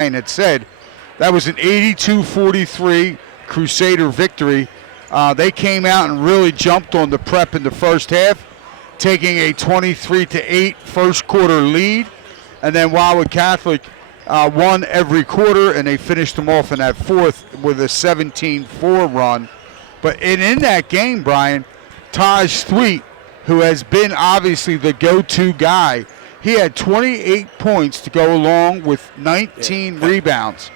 had said, that was an 82-43 Crusader victory. They came out and really jumped on the Prep in the first half, taking a 23-8 first quarter lead, and then Wildwood Catholic won every quarter, and they finished them off in that fourth with a 17-4 run. But in that game, Brian, Taj Thweet, who has been obviously the go-to guy, he had 28 points to go along with 19 rebounds.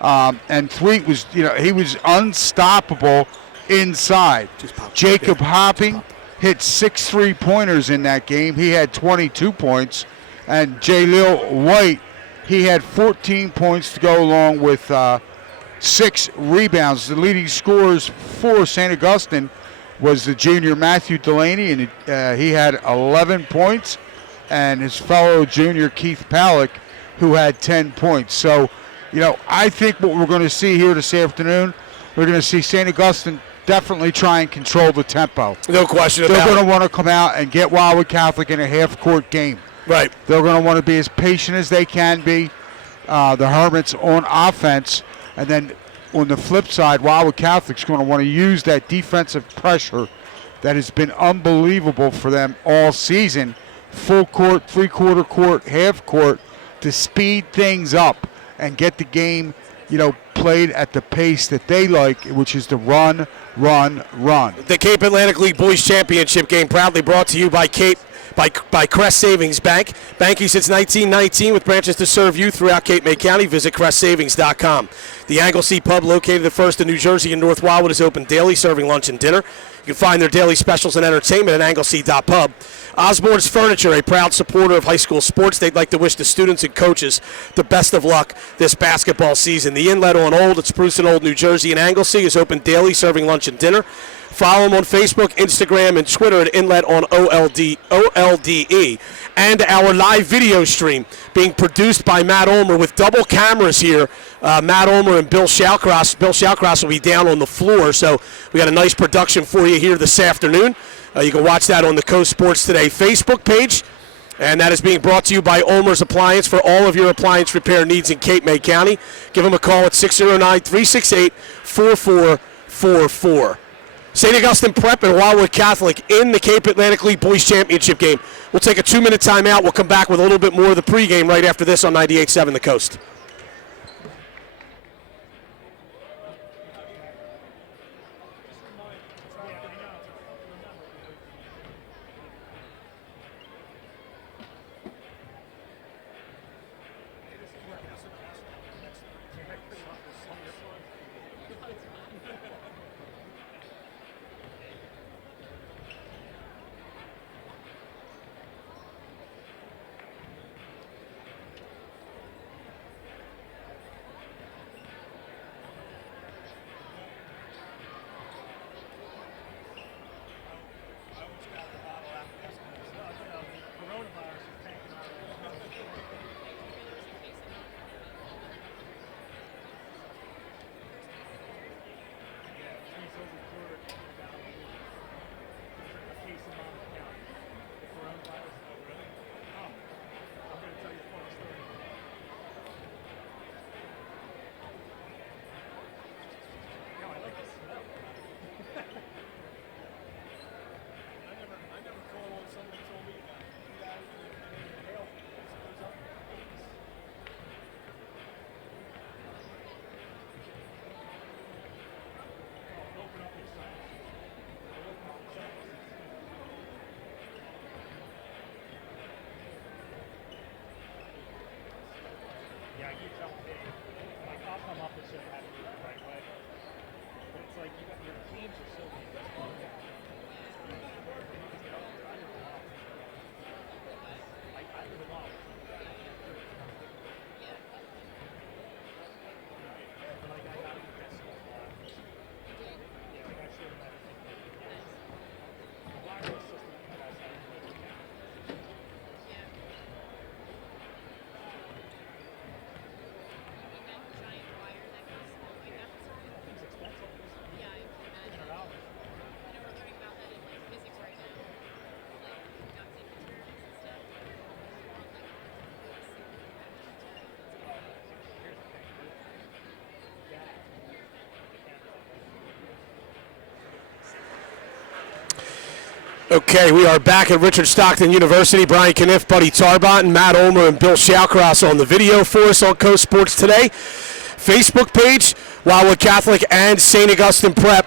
And Thweet was, he was unstoppable inside. Jacob Hopping hit 6 3-pointers in that game. He had 22 points. And Jaleel White, he had 14 points to go along with 6 rebounds. The leading scorers for St. Augustine was the junior Matthew Delaney, and he had 11 points, and his fellow junior Keith Pallick, who had 10 points. So, I think what we're going to see here this afternoon, we're going to see St. Augustine definitely try and control the tempo. No question about it. They're going to want to come out and get Wildwood Catholic in a half-court game. Right. They're going to want to be as patient as they can be, the Hermits on offense, and then on the flip side, Wildwood Catholic's going to want to use that defensive pressure that has been unbelievable for them all season, full court, three-quarter court, half court, to speed things up and get the game, played at the pace that they like, which is to run, run, run. The Cape Atlantic League Boys Championship game proudly brought to you by Crest Savings Bank. Banking since 1919 with branches to serve you throughout Cape May County. Visit CrestSavings.com. The Anglesey Pub, located the first in New Jersey and North Wildwood, is open daily, serving lunch and dinner. You can find their daily specials and entertainment at Anglesey.pub. Osborne's Furniture, a proud supporter of high school sports. They'd like to wish the students and coaches the best of luck this basketball season. The Inlet on Old at Spruce and Old, New Jersey and Anglesey is open daily, serving lunch and dinner. Follow them on Facebook, Instagram, and Twitter at Inlet on OLDE. And our live video stream being produced by Matt Ulmer with double cameras here. Matt Ulmer and Bill Shallcross. Bill Shallcross will be down on the floor, so we got a nice production for you here this afternoon. You can watch that on the Coast Sports Today Facebook page. And that is being brought to you by Ulmer's Appliance for all of your appliance repair needs in Cape May County. Give them a call at 609-368-4444. St. Augustine Prep and Wildwood Catholic in the Cape Atlantic League Boys Championship game. We'll take a 2-minute timeout. We'll come back with a little bit more of the pregame right after this on 98.7 The Coast. Okay, we are back at Richard Stockton University. Brian Kniff, Buddy Tarbot, Matt Ulmer, and Bill Shawcross on the video for us on Coast Sports Today. Facebook page, Wildwood Catholic and St. Augustine Prep.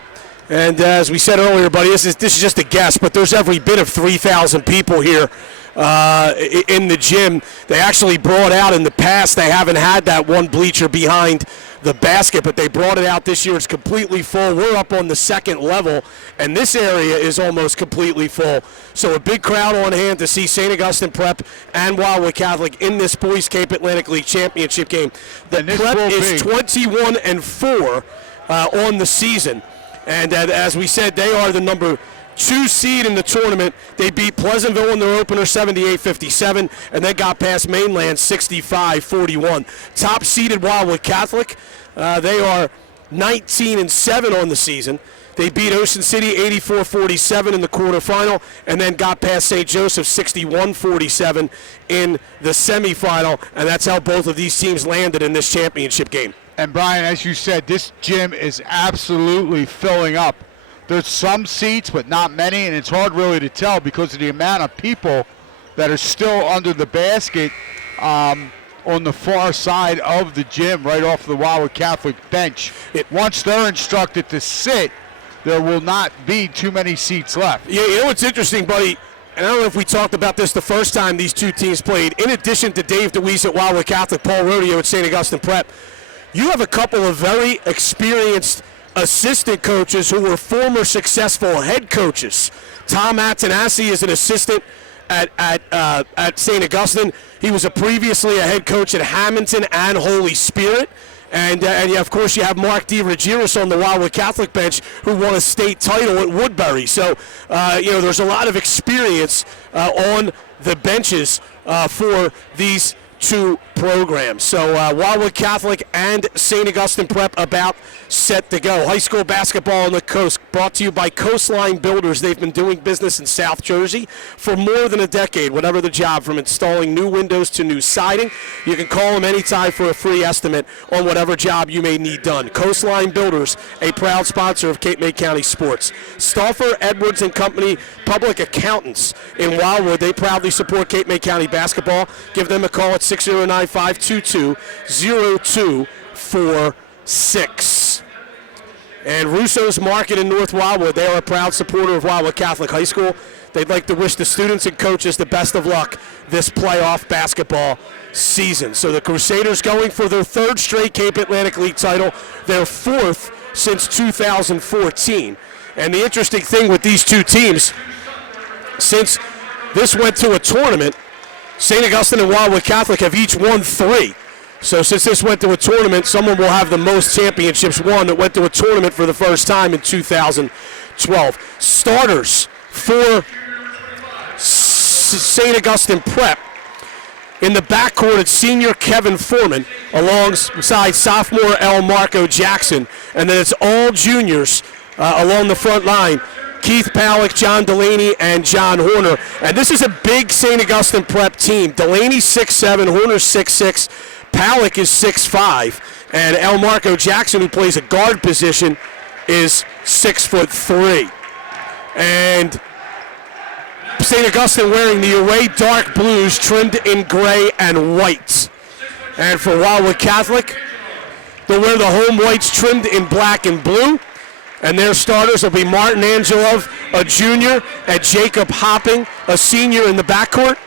And as we said earlier, buddy, this is just a guess, but there's every bit of 3,000 people here in the gym. They actually brought out in the past, they haven't had that one bleacher behind the basket, but they brought it out this year. It's completely full. We're up on the second level, and this area is almost completely full. So a big crowd on hand to see St. Augustine Prep and Wildwood Catholic in this Boys Cape Atlantic League championship game. The Prep is 21-4 on the season. And as we said, they are the number 2 seed in the tournament. They beat Pleasantville in their opener 78-57, and then got past Mainland 65-41. Top seeded Wildwood Catholic, they are 19-7 on the season. They beat Ocean City 84-47 in the quarterfinal, and then got past St. Joseph 61-47 in the semifinal, and that's how both of these teams landed in this championship game. And Brian, as you said, this gym is absolutely filling up. There's some seats, but not many, and it's hard really to tell because of the amount of people that are still under the basket on the far side of the gym, right off the Wildwood Catholic bench. Once they're instructed to sit, there will not be too many seats left. Yeah, you know what's interesting, buddy? And I don't know if we talked about this the first time these two teams played. In addition to Dave DeWeese at Wildwood Catholic, Paul Rodeo at St. Augustine Prep, you have a couple of very experienced assistant coaches who were former successful head coaches. Tom Atanasi is an assistant at St. Augustine. He was previously a head coach at Hamilton and Holy Spirit. And yeah, of course, you have Mark DiRigiris on the Wildwood Catholic bench, who won a state title at Woodbury. So, there's a lot of experience on the benches for these two programs. So Wildwood Catholic and St. Augustine Prep about set to go. High school basketball on the coast, brought to you by Coastline Builders. They've been doing business in South Jersey for more than a decade, whatever the job, from installing new windows to new siding. You can call them anytime for a free estimate on whatever job you may need done. Coastline Builders, a proud sponsor of Cape May County sports. Stauffer, Edwards & Company, public accountants in Wildwood. They proudly support Cape May County basketball. Give them a call at 609-522-0246. And Russo's Market in North Wildwood, they are a proud supporter of Wildwood Catholic High School. They'd like to wish the students and coaches the best of luck this playoff basketball season. So the Crusaders going for their 3rd straight Cape Atlantic League title, their 4th since 2014. And the interesting thing with these two teams, since this went to a tournament, St. Augustine and Wildwood Catholic have each won 3. So since this went to a tournament, someone will have the most championships won that went to a tournament for the first time in 2012. Starters for St. Augustine Prep. In the backcourt, it's senior Kevin Foreman alongside sophomore El Marco Jackson. And then it's all juniors along the front line. Keith Pallick, John Delaney, and John Horner. And this is a big St. Augustine Prep team. Delaney 6'7", Horner 6'6", Pallick is 6'5", and El Marco Jackson, who plays a guard position, is 6'3". And St. Augustine wearing the away dark blues trimmed in gray and white. And for Wildwood Catholic, they'll wear the home whites trimmed in black and blue. And their starters will be Martin Angelov, a junior, and Jacob Hopping, a senior in the backcourt.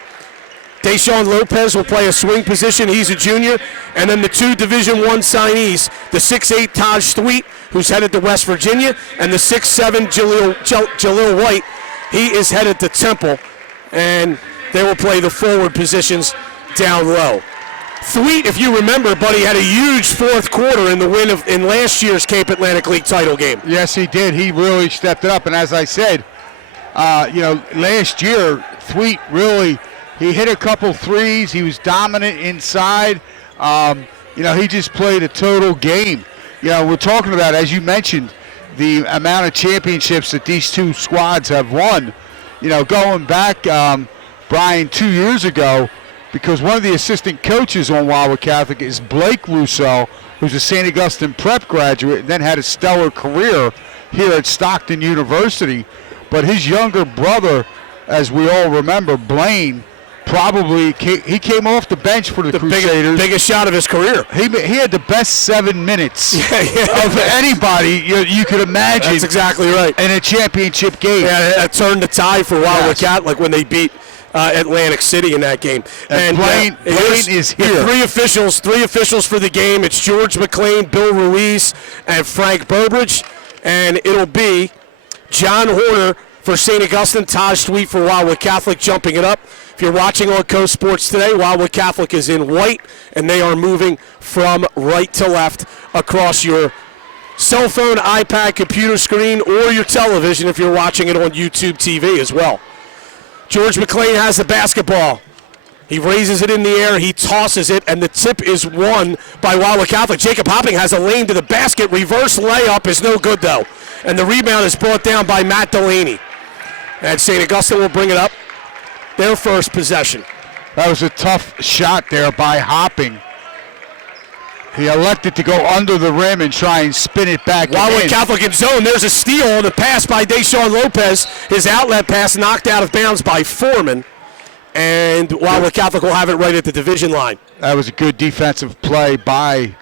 Deshaun Lopez will play a swing position. He's a junior. And then the 2 Division I signees, the 6'8" Taj Thweet, who's headed to West Virginia, and the 6'7" Jalil White. He is headed to Temple, and they will play the forward positions down low. Thweet, if you remember, buddy, had a huge 4th quarter in the win in last year's Cape Atlantic League title game. Yes, he did. He really stepped it up. And as I said, last year, Thweet really, he hit a couple threes. He was dominant inside. He just played a total game. We're talking about, as you mentioned, the amount of championships that these two squads have won. Going back, Brian, 2 years ago, because one of the assistant coaches on Wildwood Catholic is Blake Russo, who's a St. Augustine Prep graduate and then had a stellar career here at Stockton University. But his younger brother, as we all remember, Blaine, he came off the bench for the Crusaders. Biggest shot of his career. He had the best 7 minutes of anybody you could imagine. That's exactly right. In a championship game. Yeah, that turned the tide for Wildwood Catholic when they beat Atlantic City in that game. And Blaine is here. Three officials for the game. It's George McLean, Bill Ruiz, and Frank Burbridge. And it'll be John Horner for St. Augustine, Taj Sweet for Wildwood Catholic jumping it up. If you're watching on Coast Sports today, Wildwood Catholic is in white, and they are moving from right to left across your cell phone, iPad, computer screen, or your television if you're watching it on YouTube TV as well. George McLean has the basketball. He raises it in the air, he tosses it, and the tip is won by Wildwood Catholic. Jacob Hopping has a lane to the basket. Reverse layup is no good, though. And the rebound is brought down by Matt Delaney. And St. Augustine will bring it up. Their first possession. That was a tough shot there by Hopping. He elected to go under the rim and try and spin it back. Wildwood Catholic in zone. There's a steal on the pass by Deshaun Lopez. His outlet pass knocked out of bounds by Foreman. And Wildwood Catholic will have it right at the division line. That was a good defensive play by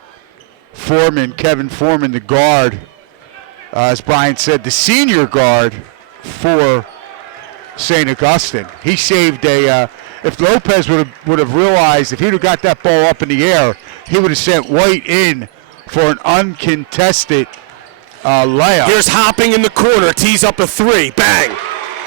Foreman, Kevin Foreman, the guard. As Brian said, the senior guard for St. Augustine. He saved if Lopez would have realized, if he'd have got that ball up in the air, he would have sent White in for an uncontested layup. Here's Hopping in the corner, tees up a three, bang.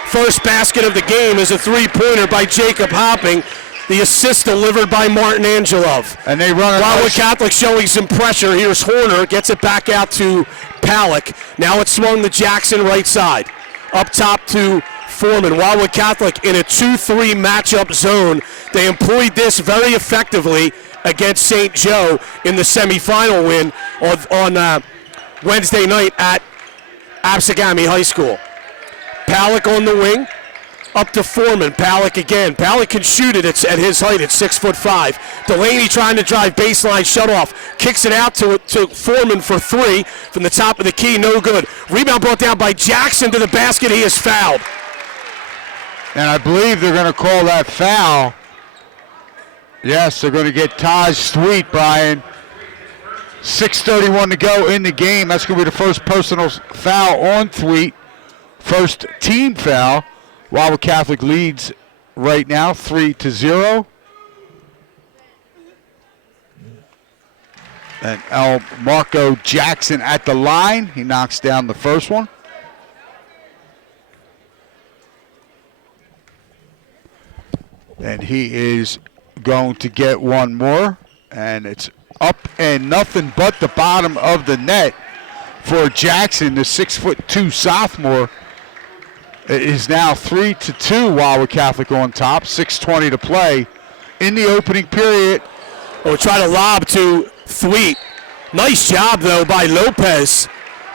First basket of the game is a three-pointer by Jacob Hopping. The assist delivered by Martin Angelov. And they run Wildwood Catholic showing some pressure. Here's Horner, gets it back out to Palick. Now it's swung to Jackson right side. Up top to Foreman. Wildwood Catholic in a 2-3 matchup zone. They employed this very effectively against St. Joe in the semifinal win on Wednesday night at Absegami High School. Palick on the wing, up to Foreman. Palick again. Palick can shoot it at his height at 6'5". Delaney trying to drive baseline, shut off. Kicks it out to Foreman for three from the top of the key, no good. Rebound brought down by Jackson to the basket. He is fouled. And I believe they're going to call that foul. Yes, they're going to get Taj Sweet, Brian. 6:31 to go in the game. That's going to be the first personal foul on Sweet. First team foul. Wildwood Catholic leads right now 3-0. And Marco Jackson at the line. He knocks down the first one. And he is going to get one more. And it's up and nothing but the bottom of the net for Jackson, the 6'2" sophomore. It is now 3-2, Wildwood Catholic on top. 6:20 to play in the opening period. We'll try to lob to Thweet. Nice job, though, by Lopez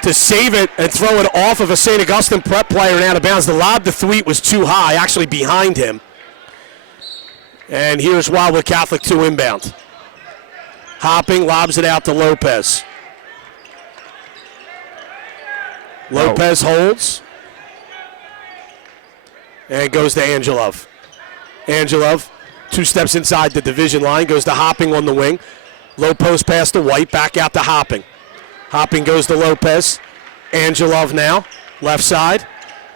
to save it and throw it off of a St. Augustine prep player and out of bounds. The lob to Thweet was too high, actually behind him. And here's Wildwood Catholic 2 inbound. Hopping, lobs it out to Lopez. Lopez holds. And goes to Angelov. Angelov, 2 steps inside the division line, goes to Hopping on the wing. Low post pass to White, back out to Hopping. Hopping goes to Lopez. Angelov now, left side,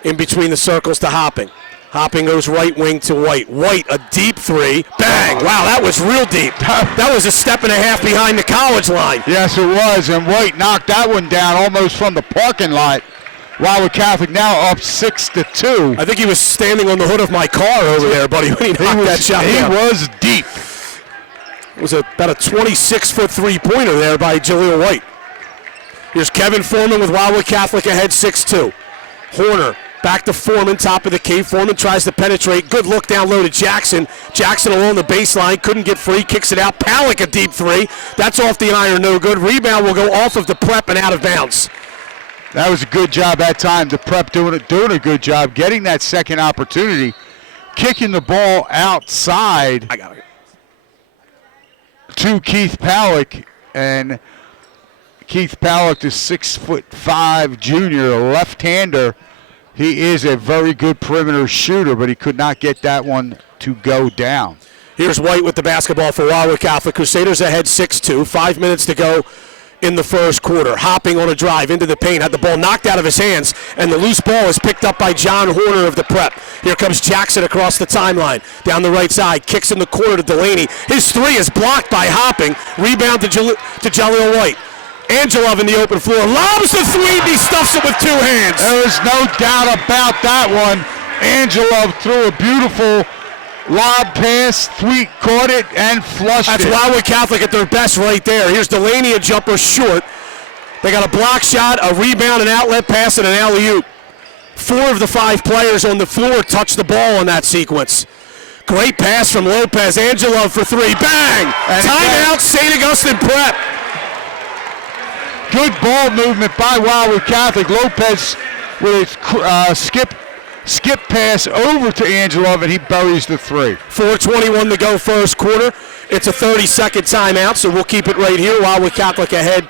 in between the circles to Hopping. Hopping goes right wing to White. White, a deep three. Bang! Wow, that was real deep. That was a step and a half behind the college line. Yes, it was, and White knocked that one down almost from the parking lot. Wildwood Catholic now up 6-2. I think he was standing on the hood of my car over there, buddy, when he knocked that shot down. He was deep. It was about a 26-foot three-pointer there by Jaleel White. Here's Kevin Foreman with Wildwood Catholic ahead 6-2. Horner back to Foreman, top of the key. Foreman tries to penetrate. Good look down low to Jackson. Jackson along the baseline, couldn't get free, kicks it out. Palick, a deep three. That's off the iron, no good. Rebound will go off of the prep and out of bounds. That was a good job that time. The prep doing a good job, getting that second opportunity, kicking the ball outside to Keith Palick. And Keith Palick, the 6'5" junior, a left-hander, He is a very good perimeter shooter, but he could not get that one to go down. Here's White with the basketball for Wildwood Catholic. Crusaders ahead 6-2. 5 minutes to go in the first quarter. Hopping on a drive into the paint. Had the ball knocked out of his hands, and the loose ball is picked up by John Horner of the Prep. Here comes Jackson across the timeline. Down the right side. Kicks in the corner to Delaney. His three is blocked by Hopping. Rebound to Jaleel White. Angelov in the open floor. Lobs the three, and he stuffs it with two hands. There is no doubt about that one. Angelov threw a beautiful lob pass. Thweet caught it and flushed it. That's Wildwood Catholic at their best right there. Here's Delaney, a jumper short. They got a block shot, a rebound, an outlet pass, and an alley-oop. 4 of the 5 players on the floor touched the ball in that sequence. Great pass from Lopez. Angelov for 3. Bang! Timeout, St. Augustine Prep. Good ball movement by Wildwood Catholic. Lopez with a skip pass over to Angelov, and he buries the 3. 4:21 to go first quarter. It's a 30-second timeout, so we'll keep it right here. Wildwood Catholic ahead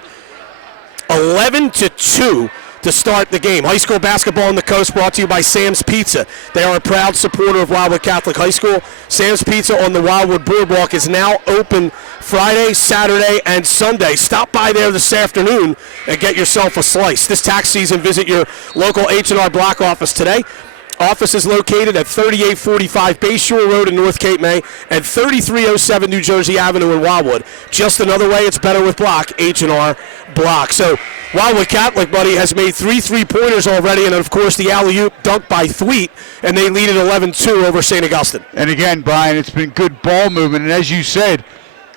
11-2 to start the game. High school basketball on the coast brought to you by Sam's Pizza. They are a proud supporter of Wildwood Catholic High School. Sam's Pizza on the Wildwood Boardwalk is now open Friday, Saturday, and Sunday. Stop by there this afternoon and get yourself a slice. This tax season, visit your local H&R Block office today. Office is located at 3845 Bayshore Road in North Cape May and 3307 New Jersey Avenue in Wildwood. Just another way it's better with Block, H&R Block. So Wildwood Catholic, buddy, has made 3 3-pointers already, and of course the alley-oop dunked by Thweet, and they lead at 11-2 over St. Augustine. And again, Brian, it's been good ball movement, and as you said,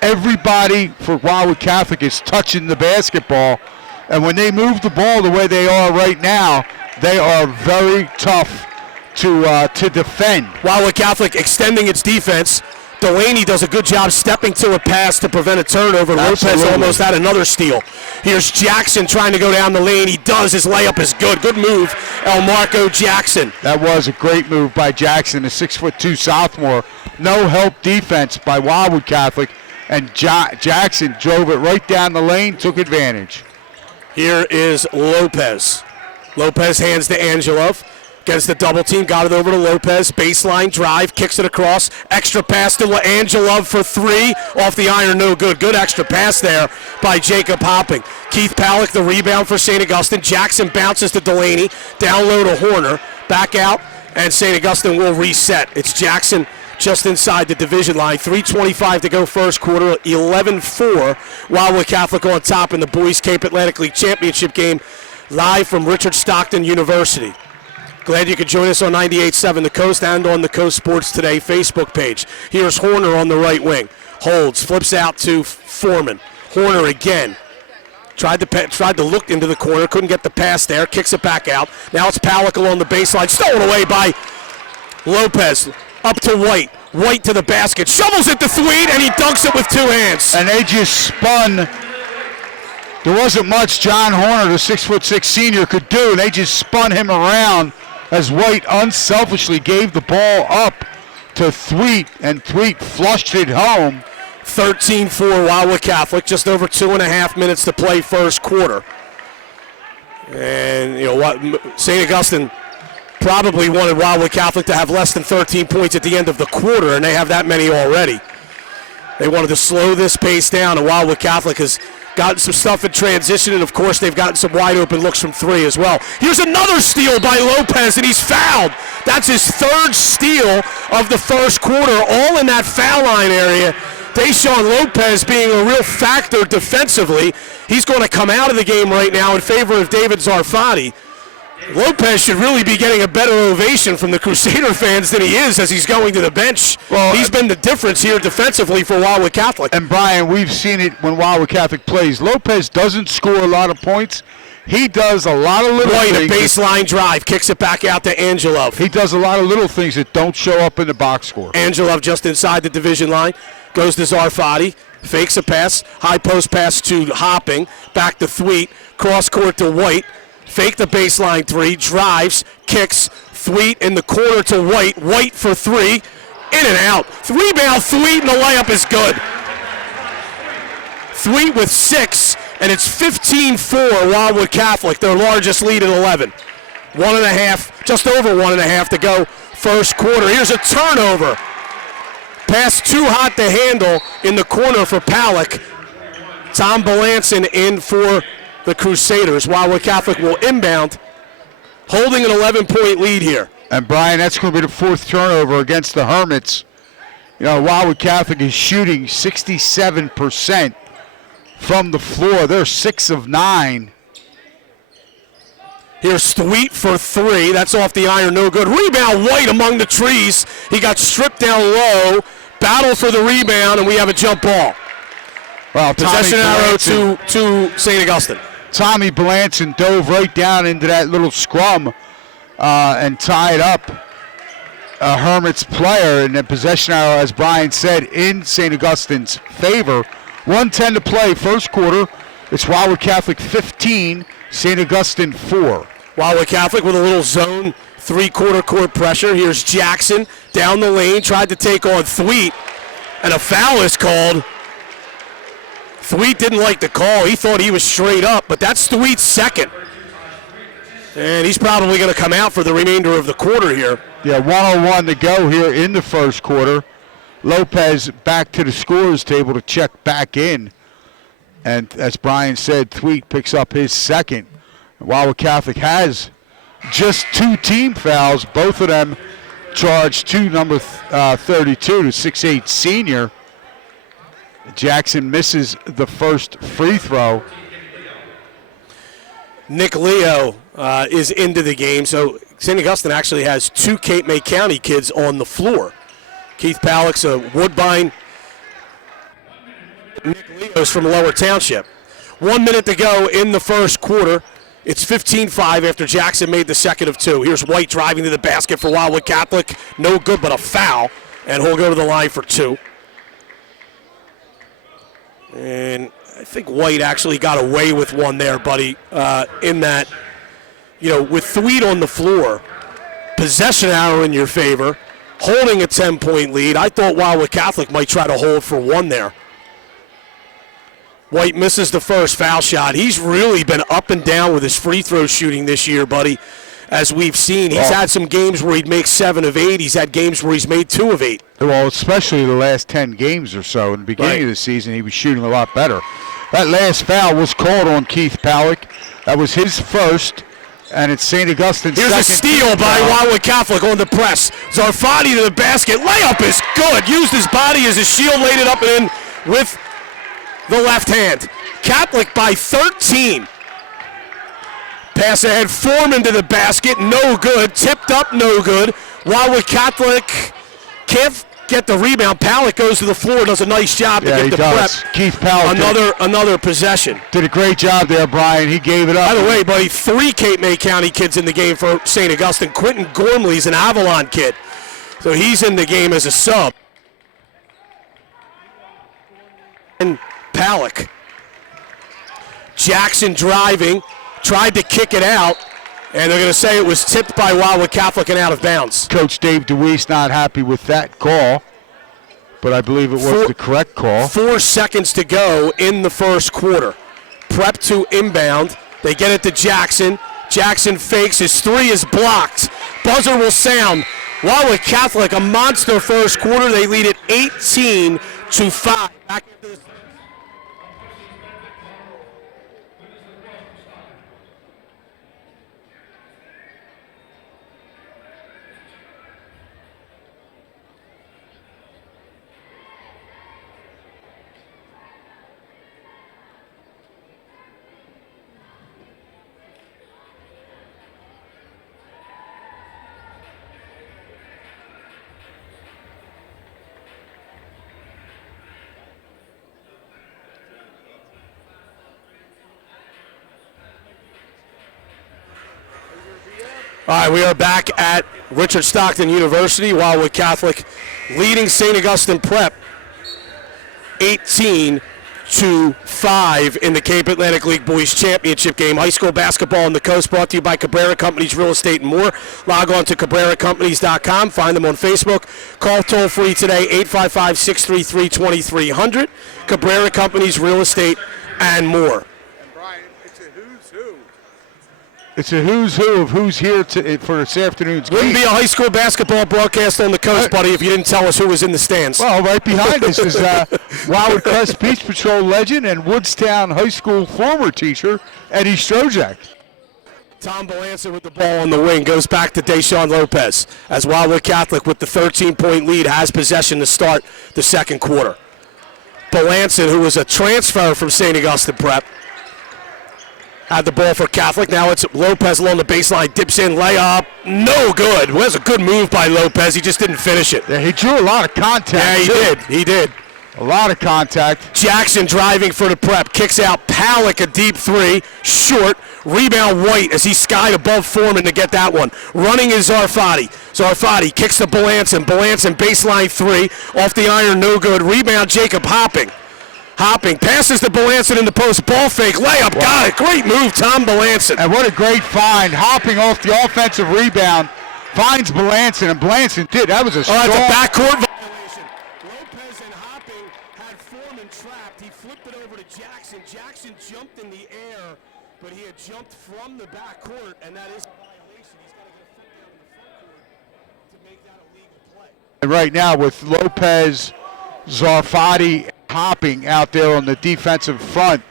everybody for Wildwood Catholic is touching the basketball, and when they move the ball the way they are right now, they are very tough to defend. Wildwood Catholic extending its defense. Delaney does a good job stepping to a pass to prevent a turnover. Absolutely. Lopez almost had another steal. Here's Jackson trying to go down the lane. He does. His layup is good. Good move, Elmarco Jackson. That was a great move by Jackson, a 6'2" sophomore. No help defense by Wildwood Catholic, and Jackson drove it right down the lane, took advantage. Here is Lopez. Lopez hands to Angelov. Gets the double team, got it over to Lopez. Baseline drive, kicks it across. Extra pass to Angelov for 3. Off the iron, no good. Good extra pass there by Jacob Hopping. Keith Pallick, the rebound for St. Augustine. Jackson bounces to Delaney. Down low to Horner. Back out, and St. Augustine will reset. It's Jackson just inside the division line. 3:25 to go first quarter. 11-4. Wildwood Catholic on top in the Boys Cape Atlantic League Championship game. Live from Richard Stockton University. Glad you could join us on 98.7 The Coast and on the Coast Sports Today Facebook page. Here's Horner on the right wing. Holds, flips out to Foreman. Horner again. Tried to look into the corner, couldn't get the pass there, kicks it back out. Now it's Pallick along the baseline, stolen away by Lopez. Up to White. White to the basket, shovels it to Thweet, and he dunks it with 2 hands. And they just spun. There wasn't much John Horner, the 6'6" senior, could do. They just spun him around as White unselfishly gave the ball up to Thweet, and Thweet flushed it home. 13-4 Wildwood Catholic, just over 2.5 minutes to play first quarter. And you know what, St. Augustine probably wanted Wildwood Catholic to have less than 13 points at the end of the quarter, and they have that many already. They wanted to slow this pace down, and Wildwood Catholic has gotten some stuff in transition, and of course they've gotten some wide open looks from 3 as well. Here's another steal by Lopez, and he's fouled. That's his 3rd steal of the first quarter, all in that foul line area. Deshaun Lopez being a real factor defensively. He's going to come out of the game right now in favor of David Zarfati. Lopez should really be getting a better ovation from the Crusader fans than he is as he's going to the bench. Well, he's been the difference here defensively for Wildwood Catholic. And Brian, we've seen it when Wildwood Catholic plays. Lopez doesn't score a lot of points. He does a lot of little things. A baseline drive, kicks it back out to Angelov. He does a lot of little things that don't show up in the box score. Angelov just inside the division line. Goes to Zarfati. Fakes a pass. High post pass to Hopping. Back to Thweet. Cross court to White. Fake the baseline 3, drives, kicks, Thweet in the corner to White. White for 3, in and out. Rebound, Thweet, and the layup is good. Thweet with 6, and it's 15-4 Wildwood Catholic, their largest lead at 11. 1.5, just over 1.5 to go first quarter. Here's a turnover. Pass too hot to handle in the corner for Palak. Tom Belanson in for the Crusaders. Wildwood Catholic will inbound, holding an 11-point lead here. And Brian, that's going to be the fourth turnover against the Hermits. You know, Wildwood Catholic is shooting 67% from the floor. They're 6 of 9. Here's Thweet for 3. That's off the iron, no good. Rebound, White among the trees. He got stripped down low. Battle for the rebound, and we have a jump ball. Well, possession arrow to St. Augustine. Tommy Belanson dove right down into that little scrum and tied up a Hermits player. And the possession arrow, as Brian said, in St. Augustine's favor. 1:10 to play, first quarter. It's Wildwood Catholic 15, St. Augustine 4. Wildwood Catholic with a little zone three-quarter court pressure. Here's Jackson down the lane, tried to take on Thweet, and a foul is called. Thweet didn't like the call. He thought he was straight up, but that's Thweet's second. And he's probably going to come out for the remainder of the quarter here. Yeah, 1:01 to go here in the first quarter. Lopez back to the scorer's table to check back in. And as Brian said, Thweet picks up his second. Wildwood Catholic has just 2 team fouls, both of them charged to number 32, the 6'8 senior. Jackson misses the first free throw. Nick Leo is into the game, so St. Augustine actually has 2 Cape May County kids on the floor. Keith Palak's a Woodbine. Nick Leo's from Lower Township. 1 minute to go in the first quarter. It's 15-5 after Jackson made the second of 2. Here's White driving to the basket for Wildwood Catholic. No good, but a foul, and he'll go to the line for 2. And I think White actually got away with one there, buddy, in that, you know, with Thweet on the floor, possession arrow in your favor, holding a 10-point lead. I thought Wildwood Catholic might try to hold for 1 there. White misses the first foul shot. He's really been up and down with his free throw shooting this year, buddy, as we've seen. He's had some games where he'd make 7 of 8. He's had games where he's made 2 of 8. Well, especially the last 10 games or so. In the beginning of the season, he was shooting a lot better. That last foul was called on Keith Palak. That was his first, and it's St. Augustine's second. Here's a steal by Wildwood Catholic on the press. Zarfati to the basket. Layup is good. Used his body as a shield, laid it up and in with the left hand. Catholic by 13. Pass ahead, Foreman to the basket, no good. Tipped up, no good. Wildwood Catholic can't get the rebound. Palak goes to the floor, does a nice job to get the prep. Keith Palak another possession. Did a great job there, Brian. He gave it up. By the way, buddy, 3 Cape May County kids in the game for St. Augustine. Quentin Gormley's an Avalon kid, so he's in the game as a sub. And Palak. Jackson driving, tried to kick it out, and they're going to say it was tipped by Wildwood Catholic and out of bounds. Coach Dave DeWeese not happy with that call, but I believe it was the correct call. 4 seconds to go in the first quarter. Prep to inbound. They get it to Jackson. Jackson fakes. His 3 is blocked. Buzzer will sound. Wildwood Catholic, a monster first quarter. They lead it 18-5. Back into the All right, we are back at Richard Stockton University. Wildwood Catholic leading St. Augustine Prep 18-5 in the Cape Atlantic League Boys Championship game. High school basketball on the coast brought to you by Cabrera Companies Real Estate and more. Log on to CabreraCompanies.com. Find them on Facebook. Call toll free today, 855-633-2300. Cabrera Companies Real Estate and more. It's a who's who of who's here for this afternoon's game. Wouldn't be a high school basketball broadcast on the coast, buddy, if you didn't tell us who was in the stands. Well, right behind us is Wildwood Crest Beach Patrol legend and Woodstown High School former teacher, Eddie Strojak. Tom Belancer with the ball on the wing goes back to Deshaun Lopez as Wildwood Catholic with the 13-point lead has possession to start the second quarter. Belancer, who was a transfer from St. Augustine Prep, had the ball for Catholic. Now it's Lopez along the baseline, dips in, layup, no good. Well, was a good move by Lopez. He just didn't finish it. Yeah, he drew a lot of contact. Yeah, he did. A lot of contact. Jackson driving for the Prep, kicks out Palick, a deep three, short. Rebound White as he skied above Foreman to get that one. Running is Zarfati. Zarfati kicks to Belancer. Belancer baseline three, off the iron, no good. Rebound Jacob Hopping. Passes to Belancer in the post, ball fake, layup, got it. Great move, Tom Belancer. And what a great find. Hopping off the offensive rebound, finds Belancer, and Belancer did. That was a strong... that's a backcourt violation. Lopez and Hopping had Foreman trapped. He flipped it over to Jackson. Jackson jumped in the air, but he had jumped from the backcourt, and that is a violation. He's got to get a foot down in the front court to make that a legal play. And right now with Lopez, Zarfati, Hopping out there on the defensive front,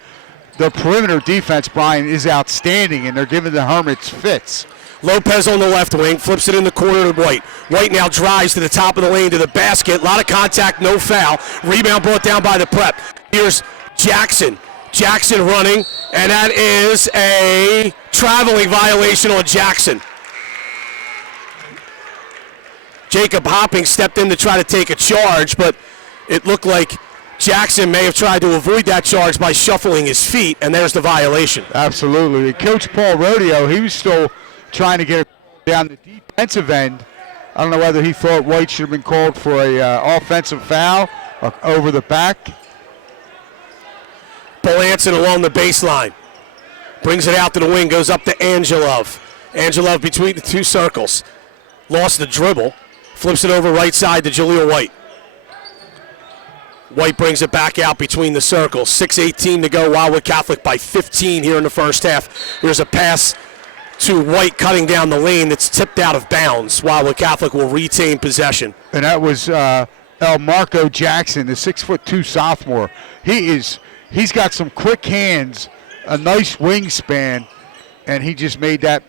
the perimeter defense, Brian, is outstanding, and they're giving the Hermits fits. Lopez on the left wing, flips it in the corner to White. White now drives to the top of the lane to the basket. A lot of contact, no foul. Rebound brought down by the Prep. Here's Jackson. Jackson running, and that is a traveling violation on Jackson. Jacob Hopping stepped in to try to take a charge, but it looked like Jackson may have tried to avoid that charge by shuffling his feet, and there's the violation. Absolutely. Coach Paul Rodeo, he was still trying to get it down the defensive end. I don't know whether he thought White should have been called for a offensive foul or over the back. Belancer along the baseline. Brings it out to the wing, goes up to Angelov. Angelov between the two circles. Lost the dribble. Flips it over right side to Jaleel White. White brings it back out between the circles. 6:18 to go. Wildwood Catholic by 15 here in the first half. Here's a pass to White cutting down the lane that's tipped out of bounds. Wildwood Catholic will retain possession. And that was El Marco Jackson, the 6'2" sophomore. He's got some quick hands, a nice wingspan, and he just made that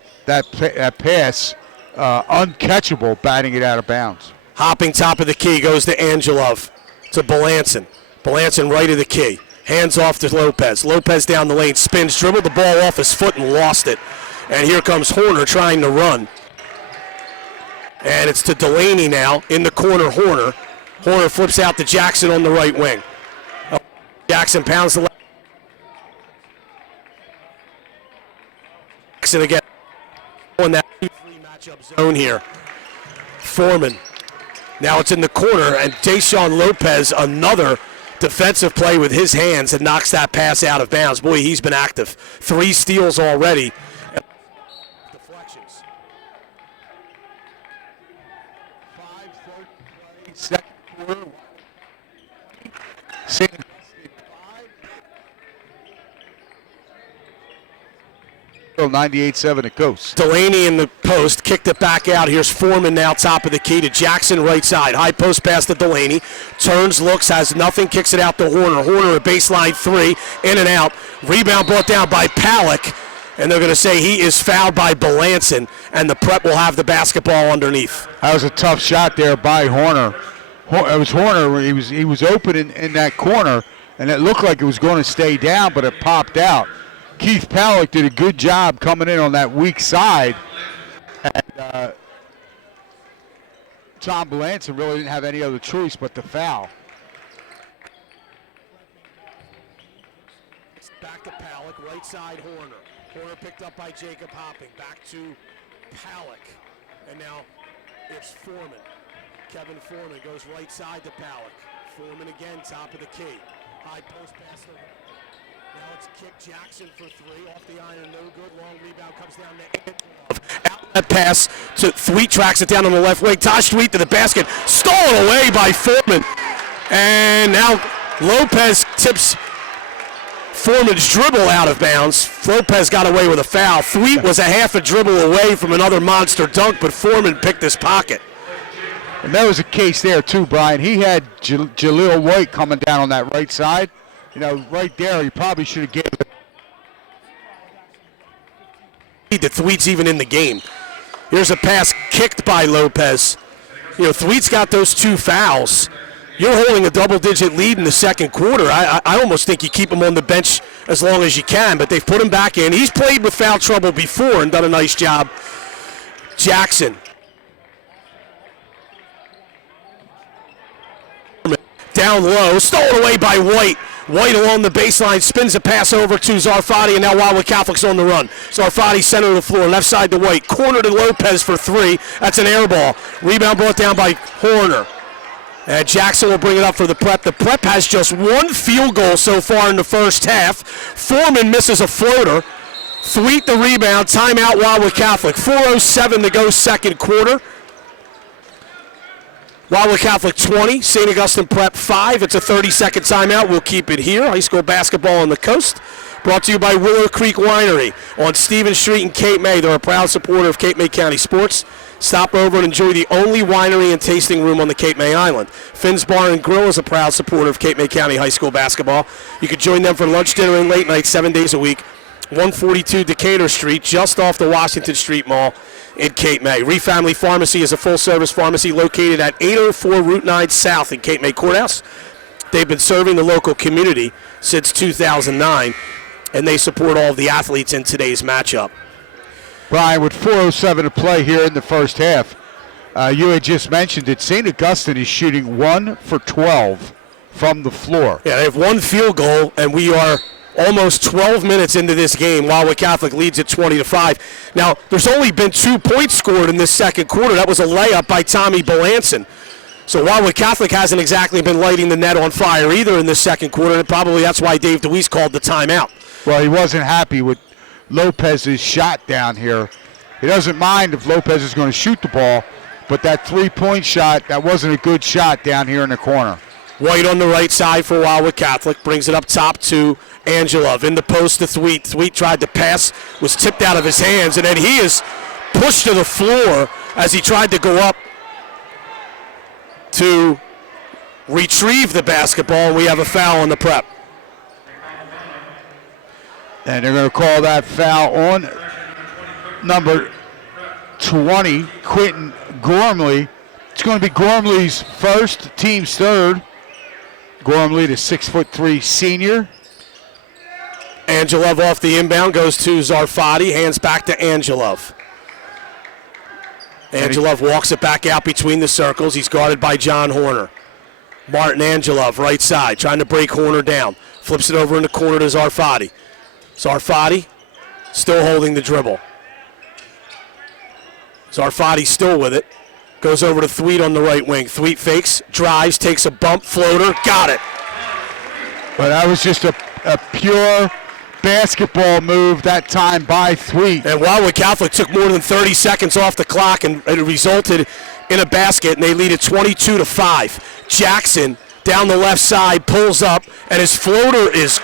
pass uncatchable, batting it out of bounds. Hopping top of the key goes to Angelov. To Belancer. Belancer right of the key. Hands off to Lopez. Lopez down the lane, spins, dribbled the ball off his foot and lost it. And here comes Horner trying to run. And it's to Delaney now in the corner, Horner. Horner flips out to Jackson on the right wing. Jackson pounds the left. Jackson again on that 2-3 matchup zone here. Foreman. Now it's in the corner, and Deshaun Lopez, another defensive play with his hands, and knocks that pass out of bounds. Boy, he's been active. 3 steals already. Deflections. 5:30 second quarter. 98-7 at Coast. Delaney in the post, kicked it back out. Here's Foreman now top of the key to Jackson right side. High post pass to Delaney. Turns, looks, has nothing, kicks it out to Horner. Horner a baseline 3, in and out. Rebound brought down by Palick. And they're going to say he is fouled by Belancer, and the Prep will have the basketball underneath. That was a tough shot there by Horner. It was Horner. He was open in that corner, and it looked like it was going to stay down, but it popped out. Keith Palick did a good job coming in on that weak side. And Tom Belancer really didn't have any other choice but to foul. Back to Palick, right side Horner. Horner picked up by Jacob Hopping. Back to Palick. And now it's Foreman. Kevin Foreman goes right side to Palick. Foreman again, top of the key. High post pass to now it's kick Jackson for 3 off the iron, no good. Long rebound comes down to outlet pass to Thweet, tracks it down on the left wing. Tosh Thweet to the basket, stolen away by Foreman. And now Lopez tips Foreman's dribble out of bounds. Lopez got away with a foul. Thweet was a half a dribble away from another monster dunk, but Foreman picked his pocket. And there was a case there too, Brian. He had Jaleel White coming down on that right side. You know, right there, he probably should have given it. That Thweet's even in the game. Here's a pass kicked by Lopez. You know, Thweet's got those 2 fouls. You're holding a double-digit lead in the second quarter. I almost think you keep him on the bench as long as you can, but they've put him back in. He's played with foul trouble before and done a nice job. Jackson. Down low, stolen away by White. White along the baseline, spins a pass over to Zarfati, and now Wildwood Catholic's on the run. Zarfati center of the floor, left side to White. Corner to Lopez for 3. That's an air ball. Rebound brought down by Horner. And Jackson will bring it up for the Prep. The Prep has just 1 field goal so far in the first half. Foreman misses a floater. Thweet the rebound. Timeout Wildwood Catholic. 4:07 to go second quarter. Wildwood Catholic 20, St. Augustine Prep 5. It's a 30-second timeout. We'll keep it here. High school basketball on the coast. Brought to you by Willow Creek Winery on Stevens Street in Cape May. They're a proud supporter of Cape May County sports. Stop over and enjoy the only winery and tasting room on the Cape May Island. Finn's Bar and Grill is a proud supporter of Cape May County high school basketball. You can join them for lunch, dinner, and late night 7 days a week. 142 Decatur Street, just off the Washington Street Mall in Cape May. Ree Family Pharmacy is a full-service pharmacy located at 804 Route 9 South in Cape May Courthouse. They've been serving the local community since 2009, and they support all of the athletes in today's matchup. Brian, with 4:07 to play here in the first half, you had just mentioned that St. Augustine is shooting 1 for 12 from the floor. Yeah, they have 1 field goal, and we are almost 12 minutes into this game. Wildwood Catholic leads at 20-5. Now, there's only been 2 points scored in this second quarter. That was a layup by Tommy Belanson. So Wildwood Catholic hasn't exactly been lighting the net on fire either in this second quarter, and probably that's why Dave DeWeese called the timeout. Well, he wasn't happy with Lopez's shot down here. He doesn't mind if Lopez is going to shoot the ball, but that 3-point shot, that wasn't a good shot down here in the corner. White on the right side for Wildwood Catholic, brings it up top to Angelov. In the post to Thweet. Thweet tried to pass, was tipped out of his hands, and then he is pushed to the floor as he tried to go up to retrieve the basketball. We have a foul on the Prep. And they're going to call that foul on number 20, Quentin Gormley. It's going to be Gormley's first, team's third. Gormley, the 6'3" senior. Angelov off the inbound, goes to Zarfati, hands back to Angelov. Angelov walks it back out between the circles. He's guarded by John Horner. Martin Angelov, right side, trying to break Horner down. Flips it over in the corner to Zarfati. Zarfati still holding the dribble. Zarfati still with it. Goes over to Thweet on the right wing. Thweet fakes, drives, takes a bump, floater, got it. But that was just a pure basketball move that time by Thweet. And Wildwood Catholic took more than 30 seconds off the clock, and it resulted in a basket, and they lead it 22-5. Jackson down the left side pulls up, and his floater is.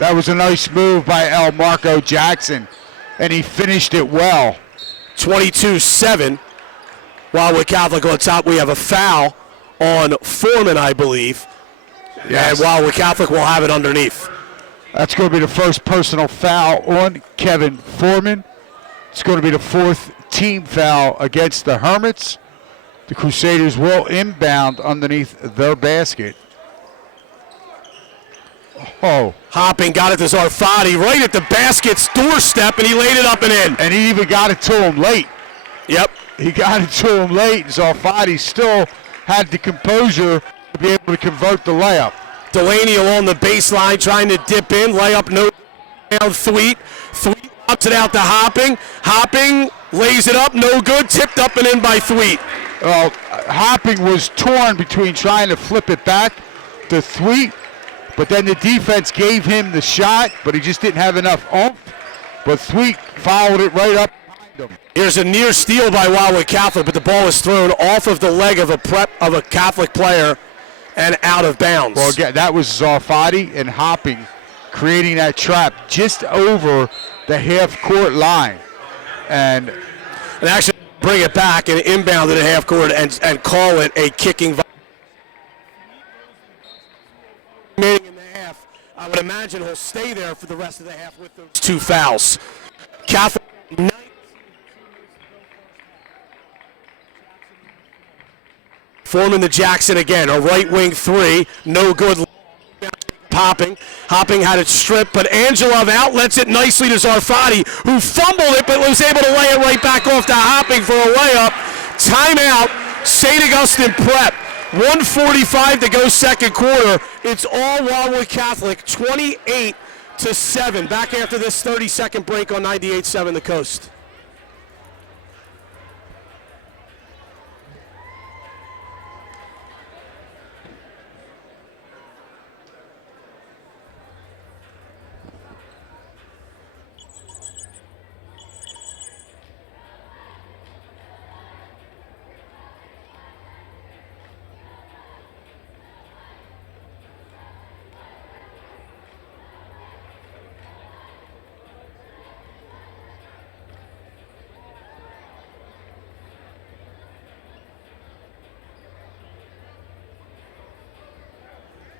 That was a nice move by El Marco Jackson, and he finished it well. 22-7. Wildwood Catholic on top. We have a foul on Foreman, I believe. Yes. And Wildwood Catholic will have it underneath. That's going to be the first personal foul on Kevin Foreman. It's going to be the 4th team foul against the Hermits. The Crusaders will inbound underneath their basket. Oh. Hopping, got it to Zarfati right at the basket's doorstep, and he laid it up and in. And he even got it to him late. Yep. He got it to him late. Zarfati still had the composure to be able to convert the layup. Delaney along the baseline trying to dip in. Layup, no down. Thweet ups it out to Hopping. Hopping lays it up, no good. Tipped up and in by Thweet. Well, Hopping was torn between trying to flip it back to Thweet, but then the defense gave him the shot, but he just didn't have enough oomph. But Thweet followed it right up behind him. Here's a near steal by Wildwood Catholic, but the ball is thrown off of the leg of a Catholic player, and out of bounds. Well, again, that was Zarfati and Hopping creating that trap just over the half-court line. And actually bring it back and inbound to the half court and call it a kicking violation. Remaining in the half, I would imagine he'll stay there for the rest of the half with those 2 fouls. Catholic. Foreman to Jackson again, a right wing 3, no good. Hopping had it stripped, but Angelov outlets it nicely to Zarfati, who fumbled it but was able to lay it right back off to Hopping for a layup. Timeout, St. Augustine Prep. 1:45 to go second quarter. It's all Wildwood Catholic, 28-7. Back after this 30-second break on 98.7 The Coast.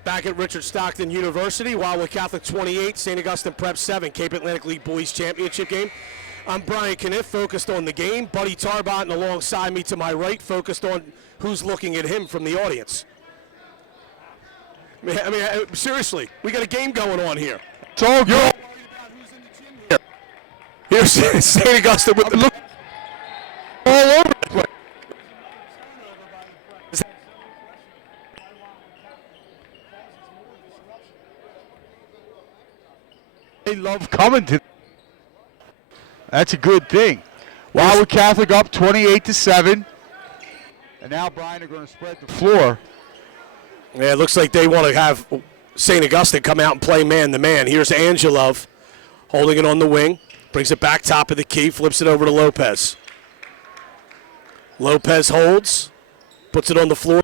Back at Richard Stockton University, Wildwood Catholic 28, St. Augustine Prep 7, Cape Atlantic League Boys Championship game. I'm Brian Kniff, focused on the game. Buddy Tarbott alongside me to my right, focused on who's looking at him from the audience. I mean, seriously, we got a game going on here. It's all good. You're all worried about who's in the gym here. Here's St. Augustine with the look all over the place. They love coming to. That's a good thing. Wildwood Catholic up 28-7. And now Brian are going to spread the floor. Yeah, it looks like they want to have St. Augustine come out and play man-to-man. Here's Angelov holding it on the wing. Brings it back top of the key, flips it over to Lopez. Lopez holds, puts it on the floor.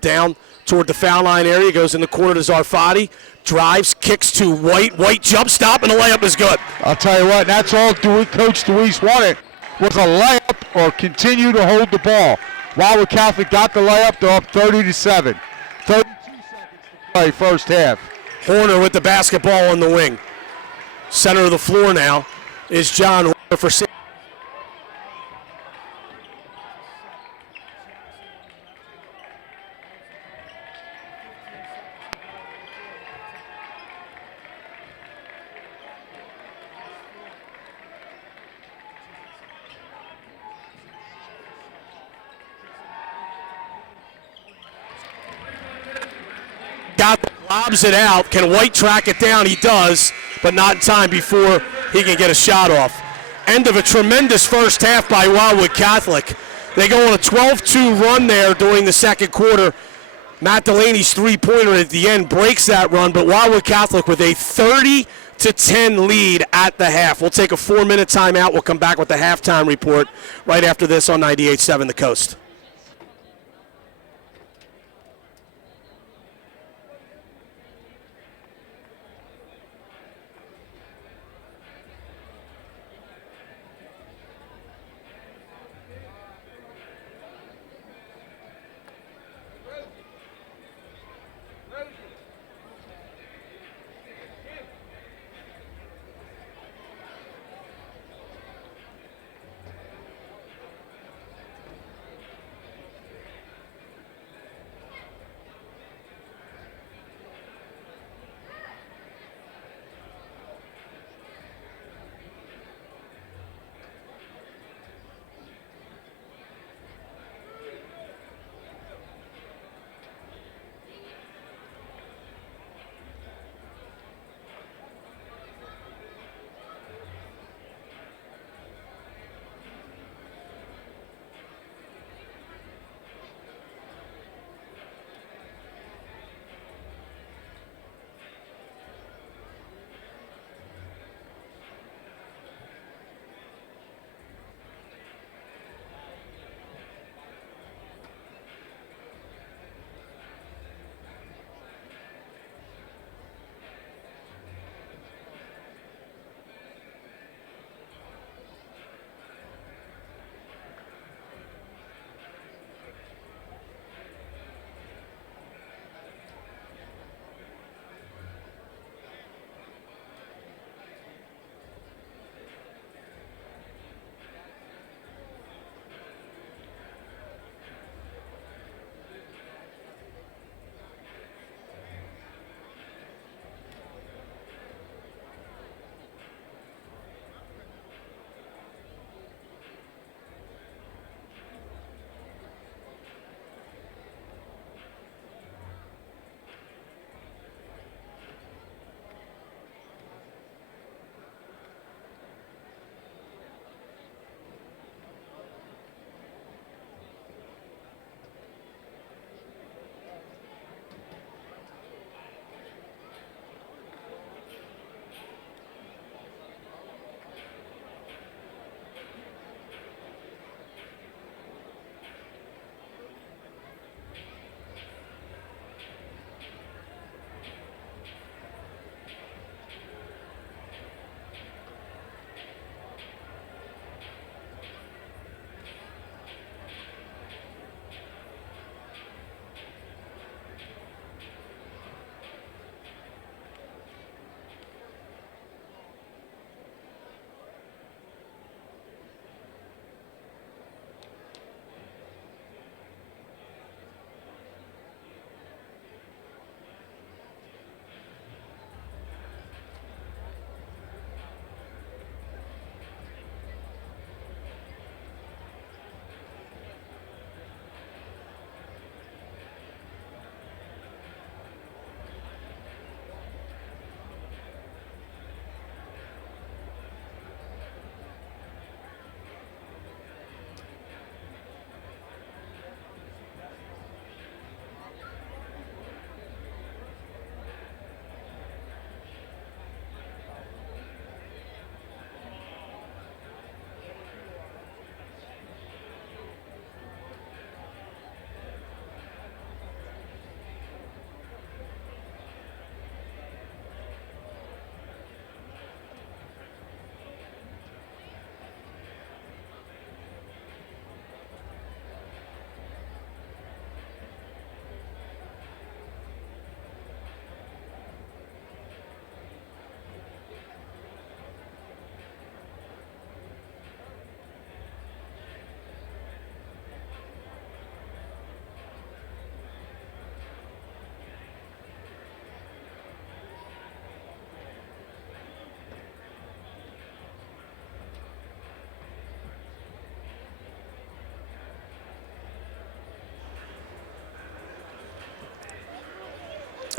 Down toward the foul line area, goes in the corner to Zarfati, drives, kicks to White. White jump stop, and the layup is good. I'll tell you what, that's all Coach DeWeese wanted, was a layup or continue to hold the ball. Wildwood Catholic got the layup, they're up 30-7. 32 seconds to play first half. Horner with the basketball on the wing. Center of the floor now is John Horner for St. Lobs it out. Can White track it down? He does, but not in time before he can get a shot off. End of a tremendous first half by Wildwood Catholic. They go on a 12-2 run there during the second quarter. Matt Delaney's three-pointer at the end breaks that run, but Wildwood Catholic with a 30-10 lead at the half. We'll take a 4-minute timeout. We'll come back with the halftime report right after this on 98.7 The Coast.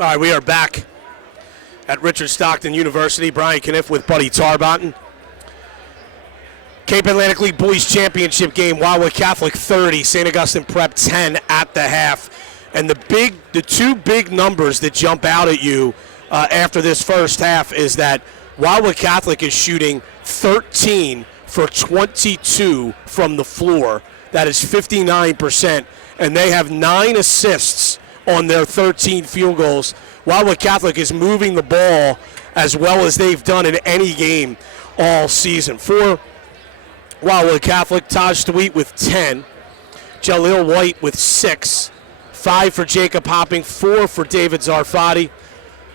All right, we are back at Richard Stockton University. Brian Kniff with Buddy Tarbotton. Cape Atlantic League Boys Championship game, Wildwood Catholic 30, St. Augustine Prep 10 at the half. And the two big numbers that jump out at you after this first half is that Wildwood Catholic is shooting 13 for 22 from the floor. That is 59%. And they have 9 assists on their 13 field goals. Wildwood Catholic is moving the ball as well as they've done in any game all season. For Wildwood Catholic, Taj Thweet with 10, Jaleel White with 6, 5 for Jacob Hopping, 4 for David Zarfati,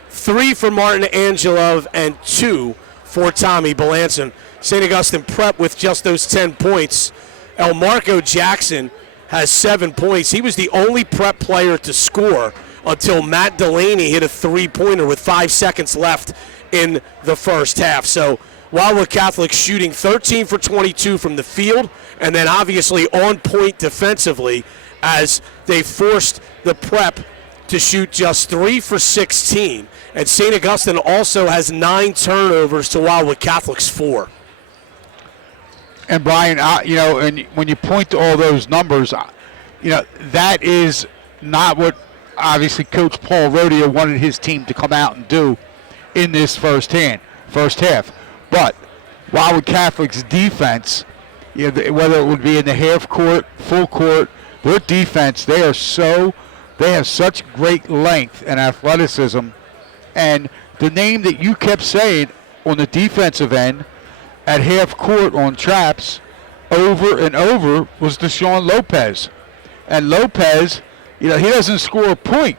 3 for Martin Angelov, and 2 for Tommy Belanson. St. Augustine Prep with just those 10 points. Elmarco Jackson has 7 points. He was the only Prep player to score until Matt Delaney hit a three-pointer with 5 seconds left in the first half. So Wildwood Catholic shooting 13 for 22 from the field, and then obviously on point defensively as they forced the Prep to shoot just 3 for 16. And St. Augustine also has 9 turnovers to Wildwood Catholic's 4. And Brian, and when you point to all those numbers, that is not what obviously Coach Paul Rodia wanted his team to come out and do in this first half. But Wildwood Catholic's defense, whether it would be in the half court, full court, their defense, they have such great length and athleticism. And the name that you kept saying on the defensive end at half court on traps over and over was Deshaun Lopez. And Lopez, he doesn't score a point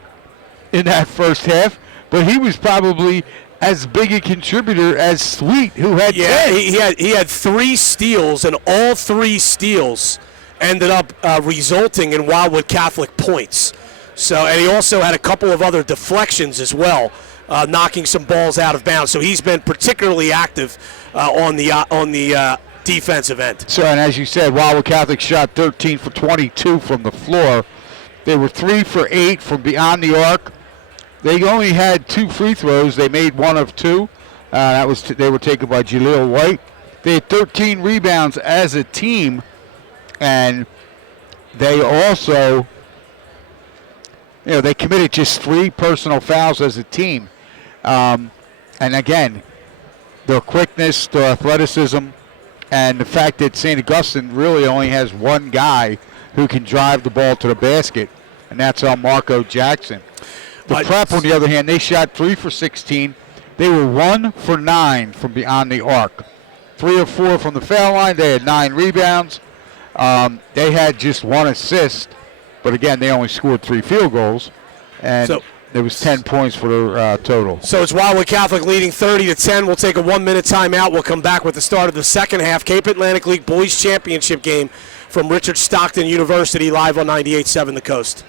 in that first half, but he was probably as big a contributor as Sweet, who had 10. He had 3 steals, and all 3 steals ended up resulting in Wildwood Catholic points. So, and he also had a couple of other deflections as well, knocking some balls out of bounds. So he's been particularly active on the defensive end. So, and as you said, Wildwood Catholic shot 13 for 22 from the floor. They were 3 for 8 from beyond the arc. They only had 2 free throws. They made 1 of 2. They were taken by Jaleel White. They had 13 rebounds as a team, and they also, they committed just 3 personal fouls as a team. And again, their quickness, their athleticism, and the fact that St. Augustine really only has one guy who can drive the ball to the basket, and that's Marco Jackson. The Prep, on the other hand, they shot 3 for 16. They were 1 for 9 from beyond the arc. 3 of 4 from the foul line. They had 9 rebounds. They had just 1 assist, but again, they only scored 3 field goals, and there was 10 points for their total. So it's Wildwood Catholic leading 30-10. We'll take a 1-minute timeout. We'll come back with the start of the second half. Cape Atlantic League Boys Championship game from Richard Stockton University, live on 98.7 The Coast.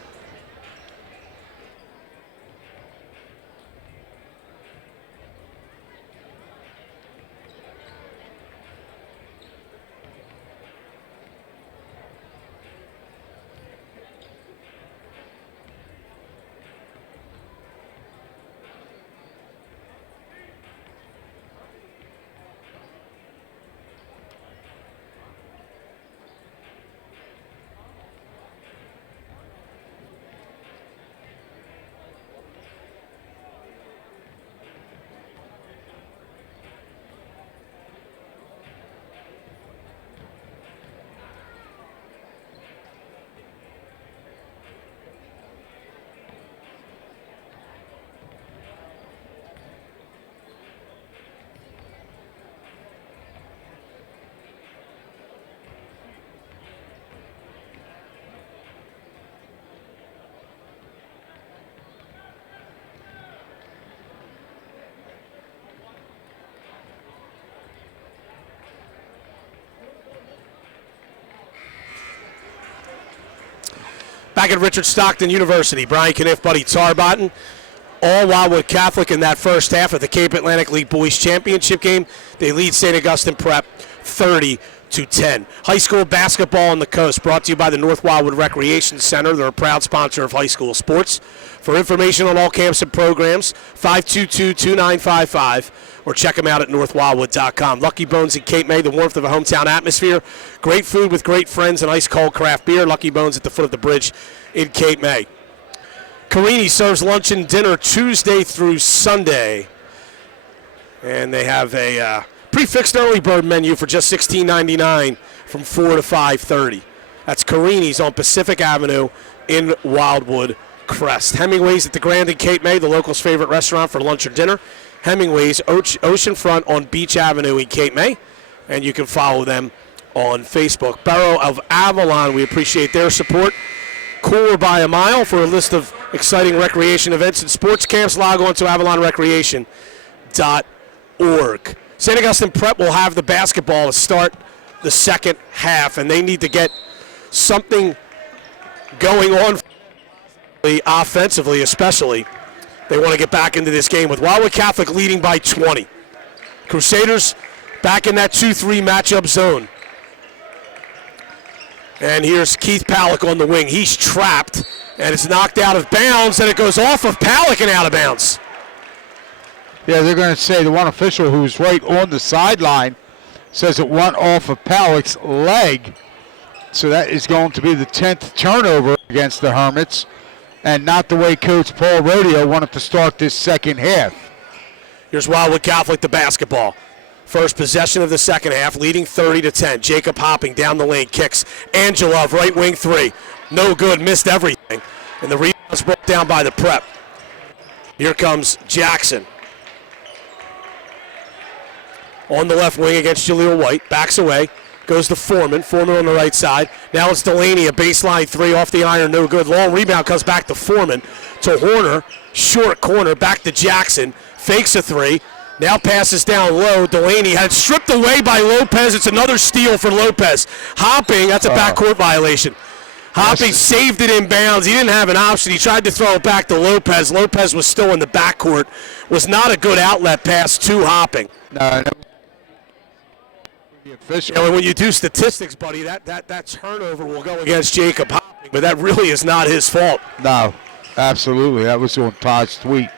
Back at Richard Stockton University, Brian Kniff, Buddy Tarbotton. All Wildwood Catholic in that first half of the Cape Atlantic League Boys Championship game. They lead St. Augustine Prep 30 to 10. High school basketball on the coast brought to you by the North Wildwood Recreation Center. They're a proud sponsor of high school sports. For information on all camps and programs, 522-2955, or check them out at northwildwood.com. Lucky Bones in Cape May, the warmth of a hometown atmosphere. Great food with great friends and ice-cold craft beer. Lucky Bones at the foot of the bridge in Cape May. Carini serves lunch and dinner Tuesday through Sunday. And they have a prefixed early bird menu for just $16.99 from 4 to 5:30. That's Carini's on Pacific Avenue in Wildwood Crest. Hemingway's at the Grand in Cape May, the locals' favorite restaurant for lunch or dinner. Hemingway's oceanfront on Beach Avenue in Cape May, and you can follow them on Facebook. Borough of Avalon, we appreciate their support. Cooler by a mile. For a list of exciting recreation events and sports camps, log on to avalonrecreation.org. St. Augustine Prep will have the basketball to start the second half, and they need to get something going on offensively, especially. They want to get back into this game with Wildwood Catholic leading by 20. Crusaders back in that 2-3 matchup zone. And here's Keith Palick on the wing. He's trapped, and it's knocked out of bounds, and it goes off of Palick and out of bounds. Yeah, they're going to say the one official who's right on the sideline says it went off of Palick's leg. So that is going to be the 10th turnover against the Hermits, and not the way Coach Paul Rodeo wanted to start this second half. Here's Wildwood Catholic, the basketball. First possession of the second half, leading 30-10. Jacob Hopping down the lane, kicks. Angelov, right wing three. No good, missed everything. And the rebound's brought down by the Prep. Here comes Jackson. On the left wing against Jaleel White, backs away. Goes to Foreman. Foreman on the right side. Now it's Delaney, a baseline three off the iron, no good. Long rebound comes back to Foreman. To Horner, short corner, back to Jackson. Fakes a three. Now passes down low. Delaney had it stripped away by Lopez. It's another steal for Lopez. Hopping, that's a backcourt violation. Hopping saved it in bounds. He didn't have an option. He tried to throw it back to Lopez. Lopez was still in the backcourt. Was not a good outlet pass to Hopping. No. You know, when you do statistics, buddy, that turnover will go against Jacob Hopping, but that really is not his fault. No, absolutely. That was on Todd's tweet.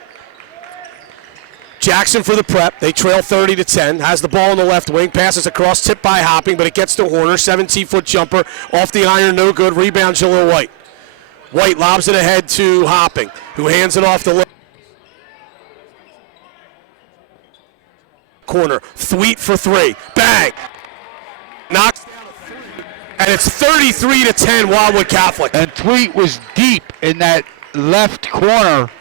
Jackson for the Prep. They trail 30-10. Has the ball on the left wing. Passes across, tipped by Hopping, but it gets to Horner. 17-foot jumper off the iron, no good. Rebound, Jaleel White. White lobs it ahead to Hopping, who hands it off the left corner. Thweet for three. Bang! Knocks down a three, and it's 33-10 Wildwood Catholic. And Thweet was deep in that left corner.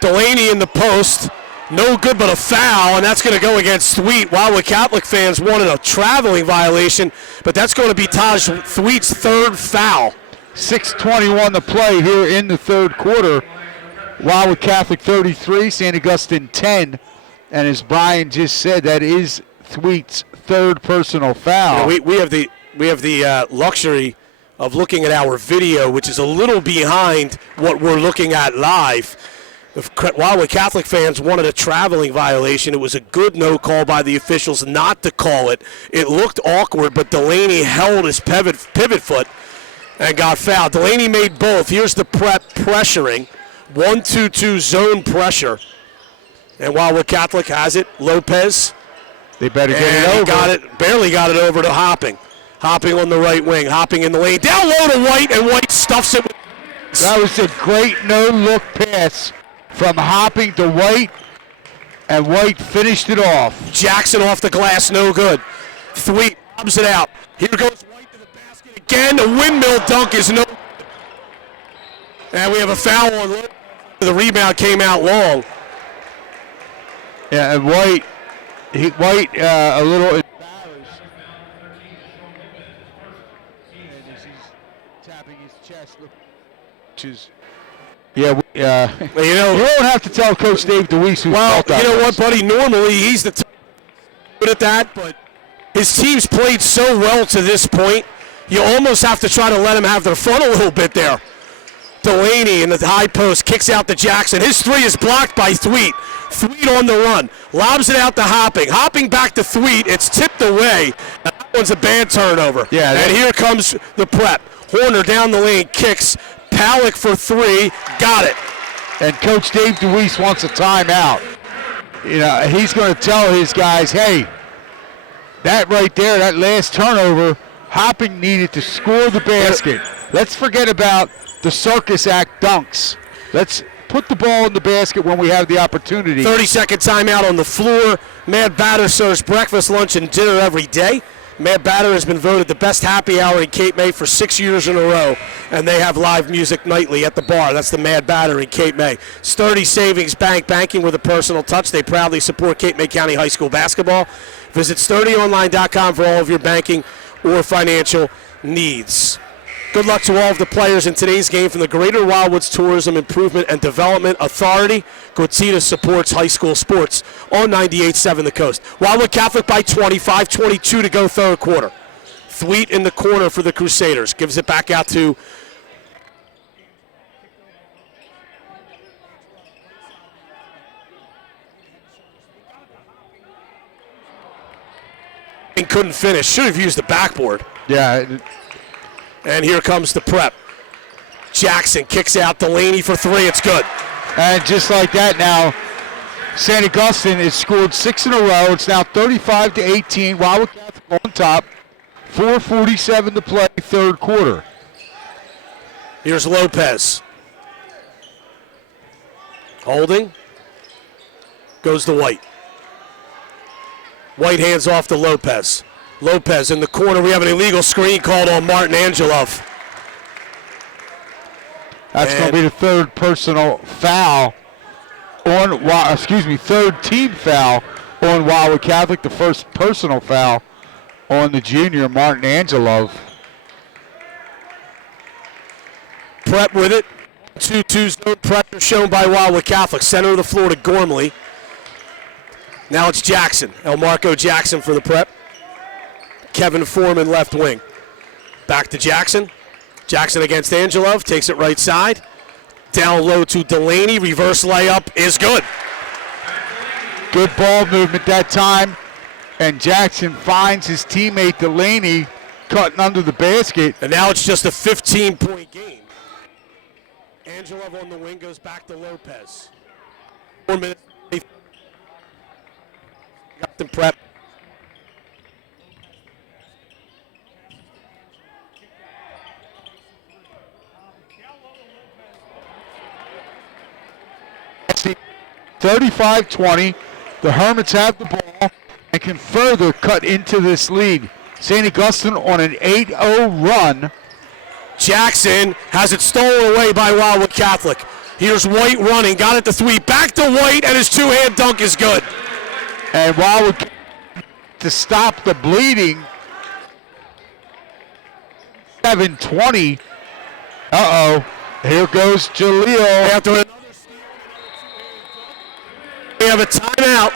Delaney in the post, no good but a foul, and that's going to go against Thweet. Wildwood Catholic fans wanted a traveling violation, but that's going to be Taj Thweet's third foul. 6:21 to play here in the third quarter. Wildwood Catholic 33, St. Augustine 10, and as Brian just said, that is Thweet's third personal foul. You know, we have the luxury of looking at our video, which is a little behind what we're looking at live. If Wildwood Catholic fans wanted a traveling violation, it was a good no call by the officials not to call it. It looked awkward, but Delaney held his pivot foot and got fouled. Delaney made both. Here's the Prep pressuring. 1-2-2 zone pressure. And Wildwood Catholic has it. Lopez. They better get it over. Barely got it over to Hopping. Hopping on the right wing. Hopping in the lane. Down low to White, and White stuffs it. That was a great no-look pass from Hopping to White, and White finished it off. Jackson off the glass, no good. Thweet lobs it out. Here goes White to the basket again. The windmill dunk is no good. And we have a foul on Lopez. The rebound came out long. Yeah, and White a little embarrassed. And as he's tapping his chest, which is, you don't have to tell Coach Dave DeWeese who felt that. You know what, buddy? Normally he's the good at that, but his team's played so well to this point, you almost have to try to let him have their fun a little bit there. Delaney in the high post kicks out to Jackson. His three is blocked by Thweet. Thweet on the run. Lobs it out to Hopping. Hopping back to Thweet. It's tipped away. One's a bad turnover. Yeah, and here comes the prep. Horner down the lane, kicks. Palick for three, got it. And Coach Dave DeWeese wants a timeout. You know, he's going to tell his guys, hey, that right there, that last turnover, Hopping needed to score the basket. Let's forget about the circus act dunks. Let's put the ball in the basket when we have the opportunity. 30-second timeout on the floor. Mad Batter serves breakfast, lunch, and dinner every day. Mad Batter has been voted the best happy hour in Cape May for 6 years in a row, and they have live music nightly at the bar. That's the Mad Batter in Cape May. Sturdy Savings Bank, banking with a personal touch. They proudly support Cape May County High School basketball. Visit SturdyOnline.com for all of your banking or financial needs. Good luck to all of the players in today's game from the Greater Wildwoods Tourism Improvement and Development Authority. Gortita supports high school sports on 98.7 The Coast. Wildwood Catholic by 25, 22 to go third quarter. Thweet in the corner for the Crusaders. Gives it back out to and couldn't finish. Should have used the backboard. Yeah. And here comes the prep. Jackson kicks out Delaney for three. It's good. And just like that now, St. Augustine has scored 6 in a row. It's now 35-18. Wildwood Catholic on top. 4:47 to play, third quarter. Here's Lopez. Holding. Goes to White. White hands off to Lopez. Lopez in the corner. We have an illegal screen called on Martin Angelov. That's going to be the third personal foul on, third team foul on Wildwood Catholic. The first personal foul on the junior, Martin Angelov. Prep with it. 2-2 zone pressure shown by Wildwood Catholic. Center of the floor to Gormley. Now it's Jackson. Elmarco Jackson for the prep. Kevin Foreman left wing. Back to Jackson. Jackson against Angelov. Takes it right side. Down low to Delaney. Reverse layup is good. Good ball movement that time. And Jackson finds his teammate Delaney cutting under the basket. And now it's just a 15-point game. Angelov on the wing goes back to Lopez. 4 minutes. Got them prep. See, 35-20. The Hermits have the ball and can further cut into this lead. St. Augustine on an 8-0 run. Jackson has it stolen away by Wildwood Catholic. Here's White running, got it to Thweet. Back to White, and his two-hand dunk is good. And Wildwood to stop the bleeding. 7-20. Uh-oh. Here goes Jaleel. After another we have a timeout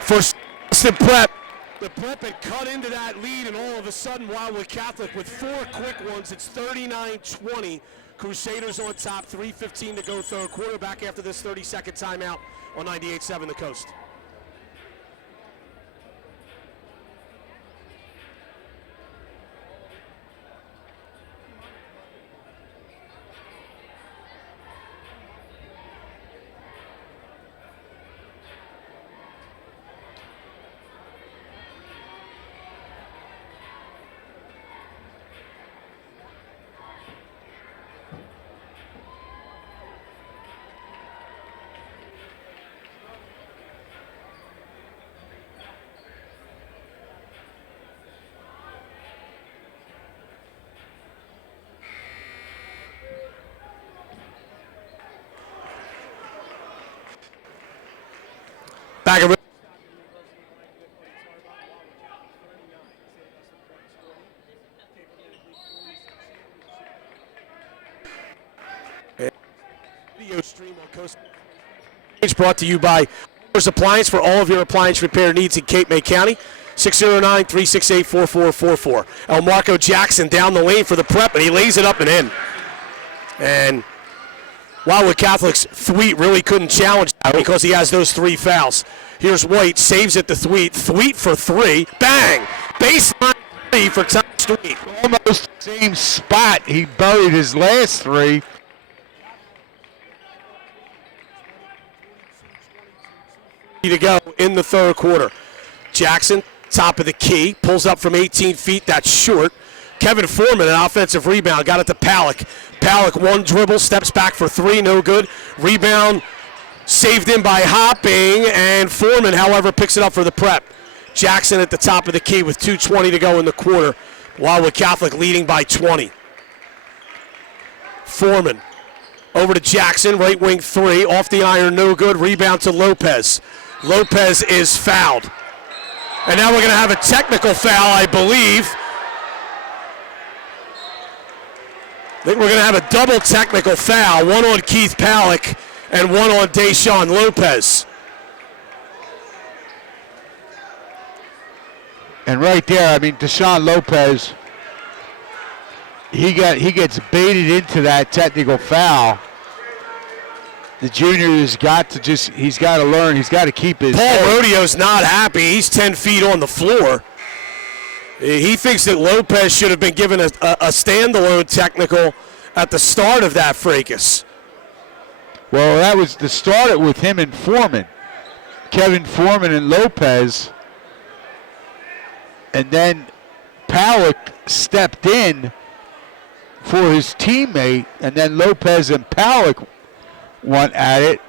for Austin Prep. The Prep had cut into that lead, and all of a sudden Wildwood Catholic with 4 quick ones. It's 39-20. Crusaders on top, 3:15 to go third quarter. Back after this 30-second timeout on 98.7 The Coast. Back of video stream on Coast. It's brought to you by Moore's Appliance for all of your appliance repair needs in Cape May County. 609-368-4444. Elmarco Jackson down the lane for the prep, and he lays it up and in. And Wildwood Catholic's Thweet really couldn't challenge that because he has those 3 fouls. Here's White, saves it to Thweet. Thweet for 3. Bang! Baseline 3 for Tom Thweet. Almost the same spot he buried his last 3. To go in the third quarter. Jackson, top of the key, pulls up from 18 feet. That's short. Kevin Foreman, an offensive rebound, got it to Palick. Palick, 1 dribble, steps back for 3, no good. Rebound saved in by Hopping, and Foreman, however, picks it up for the prep. Jackson at the top of the key with 2:20 to go in the quarter. Wildwood Catholic leading by 20. Foreman over to Jackson, right wing 3, off the iron, no good. Rebound to Lopez. Lopez is fouled. And now we're going to have a technical foul, I believe. I think we're going to have a double technical foul, one on Keith Palick and one on Deshaun Lopez. And right there, I mean, Deshaun Lopez, he gets baited into that technical foul. The junior has got to learn, he's got to keep his Paul head. Rodeo's not happy. He's 10 feet on the floor. He thinks that Lopez should have been given a standalone technical at the start of that fracas. Well, that was to start it with him and Foreman. Kevin Foreman and Lopez. And then Palick stepped in for his teammate, and then Lopez and Palick went at it.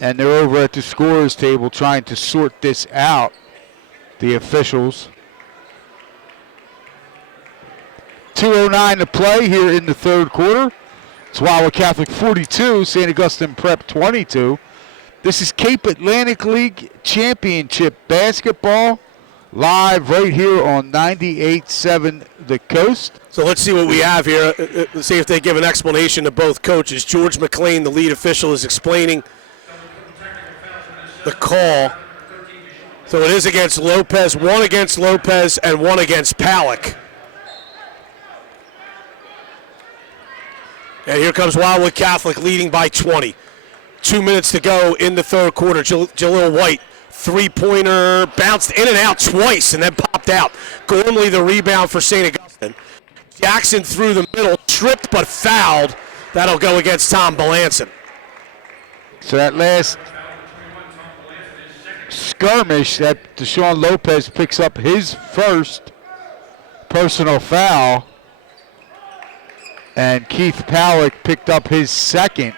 And they're over at the scorer's table trying to sort this out, the officials. 2:09 to play here in the third quarter. It's Wildwood Catholic 42, St. Augustine Prep 22. This is Cape Atlantic League Championship basketball, live right here on 98.7 The Coast. So let's see what we have here. Let's see if they give an explanation to both coaches. George McLean, the lead official, is explaining the call. So it is against Lopez, 1 against Lopez and 1 against Palick. And here comes Wildwood Catholic leading by 20. 2 minutes to go in the third quarter. Jalil White, 3-pointer, bounced in and out twice and then popped out. Gormley the rebound for St. Augustine. Jackson through the middle, tripped but fouled. That'll go against Tom Belanson. So that last skirmish, that Deshaun Lopez picks up his first personal foul, and Keith Palick picked up his second.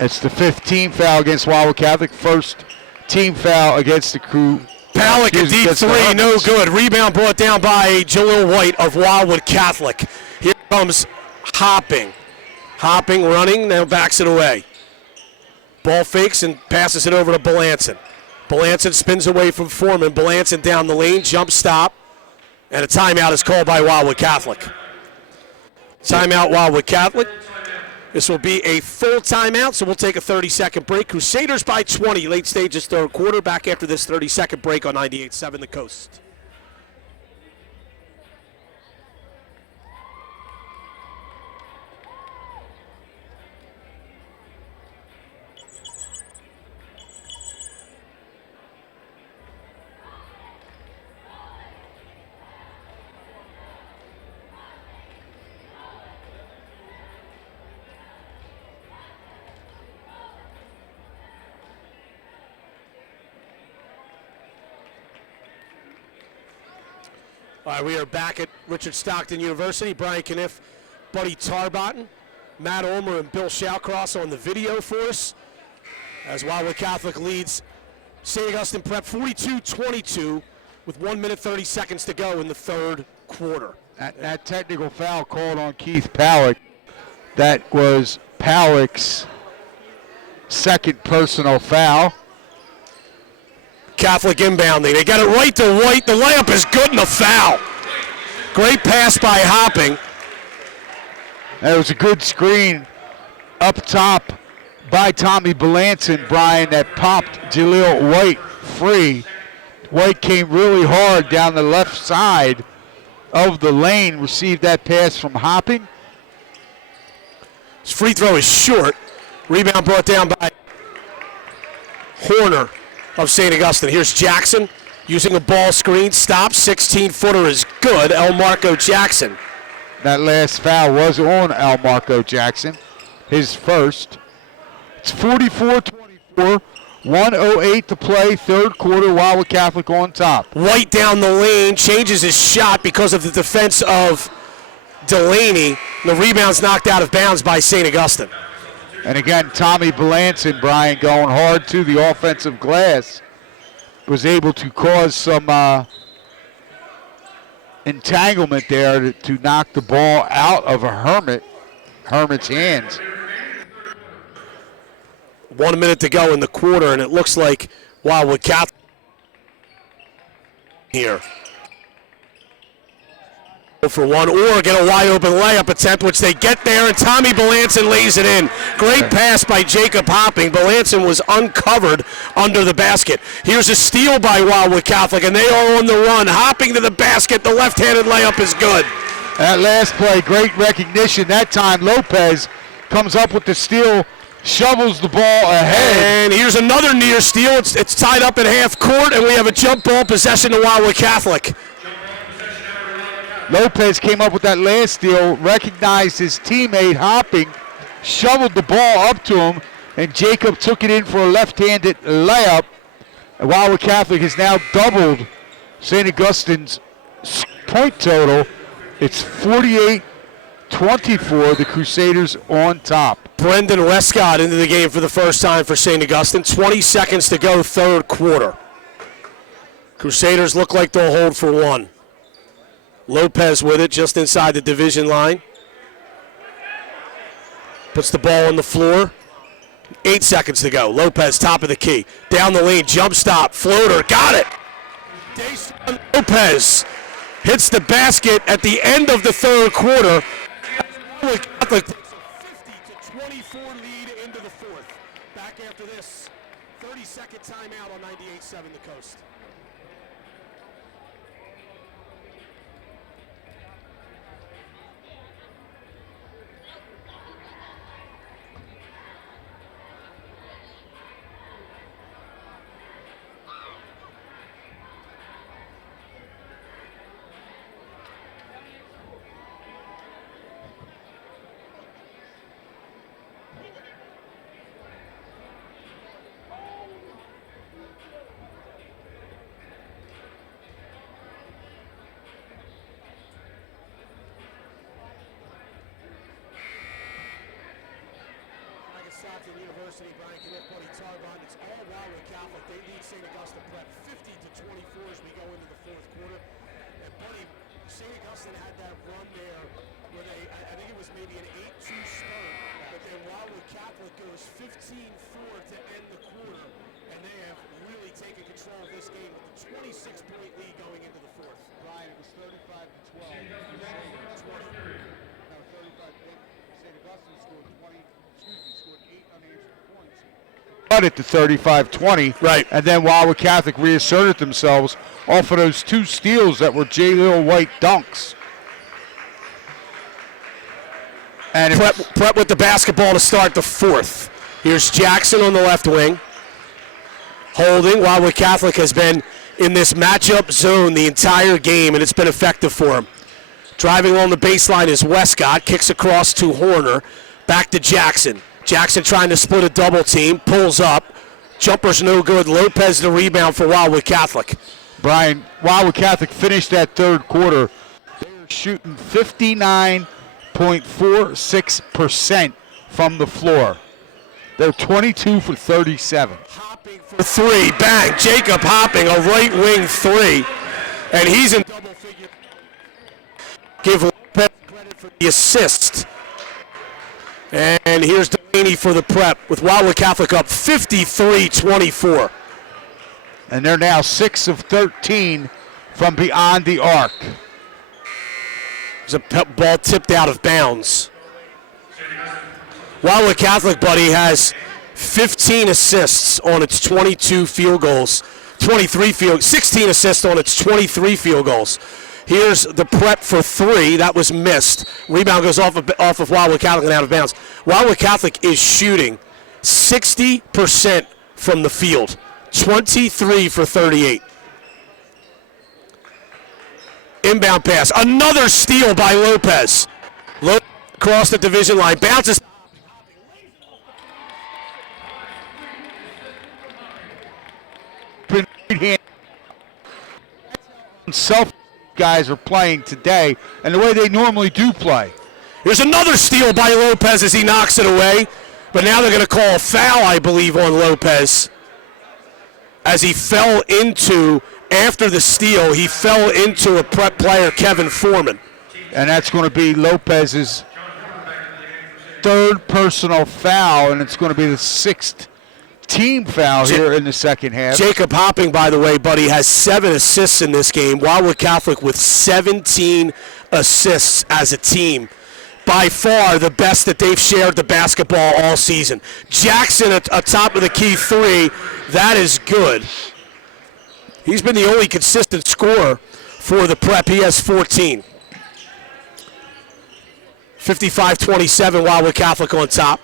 It's the 15th foul against Wildwood Catholic, first team foul against the crew. Palick a deep 3, no good. Rebound brought down by Jalil White of Wildwood Catholic. Here comes Hopping. Hopping, running, now backs it away. Ball fakes and passes it over to Belanson. Belanson spins away from Foreman. Belanson down the lane, jump stop, and a timeout is called by Wildwood Catholic. Timeout Wildwood Catholic. This will be a full timeout, so we'll take a 30-second break. Crusaders by 20, late stages third quarter. Back after this 30-second break on 98.7 The Coast. All right, we are back at Richard Stockton University. Brian Kniff, Buddy Tarbotton, Matt Ulmer, and Bill Shawcross on the video for us as Wildwood Catholic leads St. Augustine Prep 42-22 with 1 minute 30 seconds to go in the third quarter. That technical foul called on Keith Palick, that was Palick's second personal foul. Catholic inbounding. They got it right to White. The layup is good and a foul. Great pass by Hopping. That was a good screen up top by Tommy Belanson, Brian, that popped Jalil White free. White came really hard down the left side of the lane received that pass from Hopping. His free throw is short. Rebound brought down by Horner of St. Augustine. Here's Jackson using a ball screen. Stop. 16-footer is good. Elmarco Jackson. That last foul was on Elmarco Jackson, his first. It's 44-24, 1:08 to play, third quarter, Wildwood Catholic on top. White down the lane, changes his shot because of the defense of Delaney. The rebound's knocked out of bounds by St. Augustine. And again, Tommy Belanson, Brian, going hard to the offensive glass, was able to cause some entanglement there to knock the ball out of Hermit's hands. 1 minute to go in the quarter, and it looks like Wildwood Catholic here. For one, or get a wide open layup attempt, which they get there, and Tommy Belanson lays it in. Great pass by Jacob Hopping. Belanson was uncovered under the basket. Here's a steal by Wildwood Catholic, and they are on the run. Hopping to the basket, the left-handed layup is good. That last play, great recognition. That time Lopez comes up with the steal, shovels the ball ahead. And here's another near steal. It's tied up at half court, and we have a jump ball possession to Wildwood Catholic. Lopez came up with that last steal, recognized his teammate Hopping, shoveled the ball up to him, and Jacob took it in for a left-handed layup. And Wildwood Catholic has now doubled St. Augustine's point total. It's 48-24, the Crusaders on top. Brendan Westcott into the game for the first time for St. Augustine. 20 seconds to go, third quarter. Crusaders look like they'll hold for one. Lopez with it just inside the division line. Puts the ball on the floor. 8 seconds to go. Lopez, top of the key. Down the lane, jump stop, floater, got it. Dayshawn Lopez hits the basket at the end of the third quarter. Catholic takes a 50-24 lead into the fourth. Back after this 30-second timeout on 98.7 The Coast. University, Brian Kniff, Buddy Tarbon. It's all Wildwood Catholic. They lead St. Augustine Prep 50-24 as we go into the fourth quarter. And Buddy, St. Augustine had that run there where they, I think it was maybe an 8-2 start, but then Wildwood Catholic goes 15-4 to end the quarter, and they have really taken control of this game with a 26-point lead going into the fourth. Brian, it was 35-12. 35. St. Augustine scored 20. Scored 8 unanswered points. Cut it to 35-20. Right. And then Wildwood Catholic reasserted themselves off of those two steals that were J. Lil White dunks. And Prep with the basketball to start the fourth. Here's Jackson on the left wing. Holding. Wildwood Catholic has been in this matchup zone the entire game, and it's been effective for him. Driving along the baseline is Westcott. Kicks across to Horner. Back to Jackson. Jackson trying to split a double team. Pulls up. Jumper's no good. Lopez the rebound for Wildwood Catholic. Brian, Wildwood Catholic finished that third quarter. They were shooting 59.46% from the floor. They're 22 for 37. Hopping for three. Bang. Jacob Hopping, a right wing three. And he's in double figure. Give Lopez credit for the assist. And here's Delaney for the Prep with Wildwood Catholic up 53-24. And they're now 6 of 13 from beyond the arc. There's a ball tipped out of bounds. Wildwood Catholic, Buddy, has 15 assists on its 22 field goals. 16 assists on its 23 field goals. Here's the prep for three. That was missed. Rebound goes off of Wildwood Catholic and out of bounds. Wildwood Catholic is shooting 60% from the field, 23 for 38. Inbound pass. Another steal by Lopez. Across the division line. Bounces. Self guys are playing today and the way they normally do play. Here's another steal by Lopez as he knocks it away. But now they're going to call a foul, I believe, on Lopez. As he fell into, after the steal, he fell into a prep player, Kevin Foreman. And that's going to be Lopez's third personal foul, and it's going to be the sixth team foul here in the second half. Jacob Hopping, by the way, buddy, has 7 assists in this game. Wildwood Catholic with 17 assists as a team. By far the best that they've shared the basketball all season. Jackson atop of the key three. That is good. He's been the only consistent scorer for the prep. He has 14. 55-27, Wildwood Catholic on top.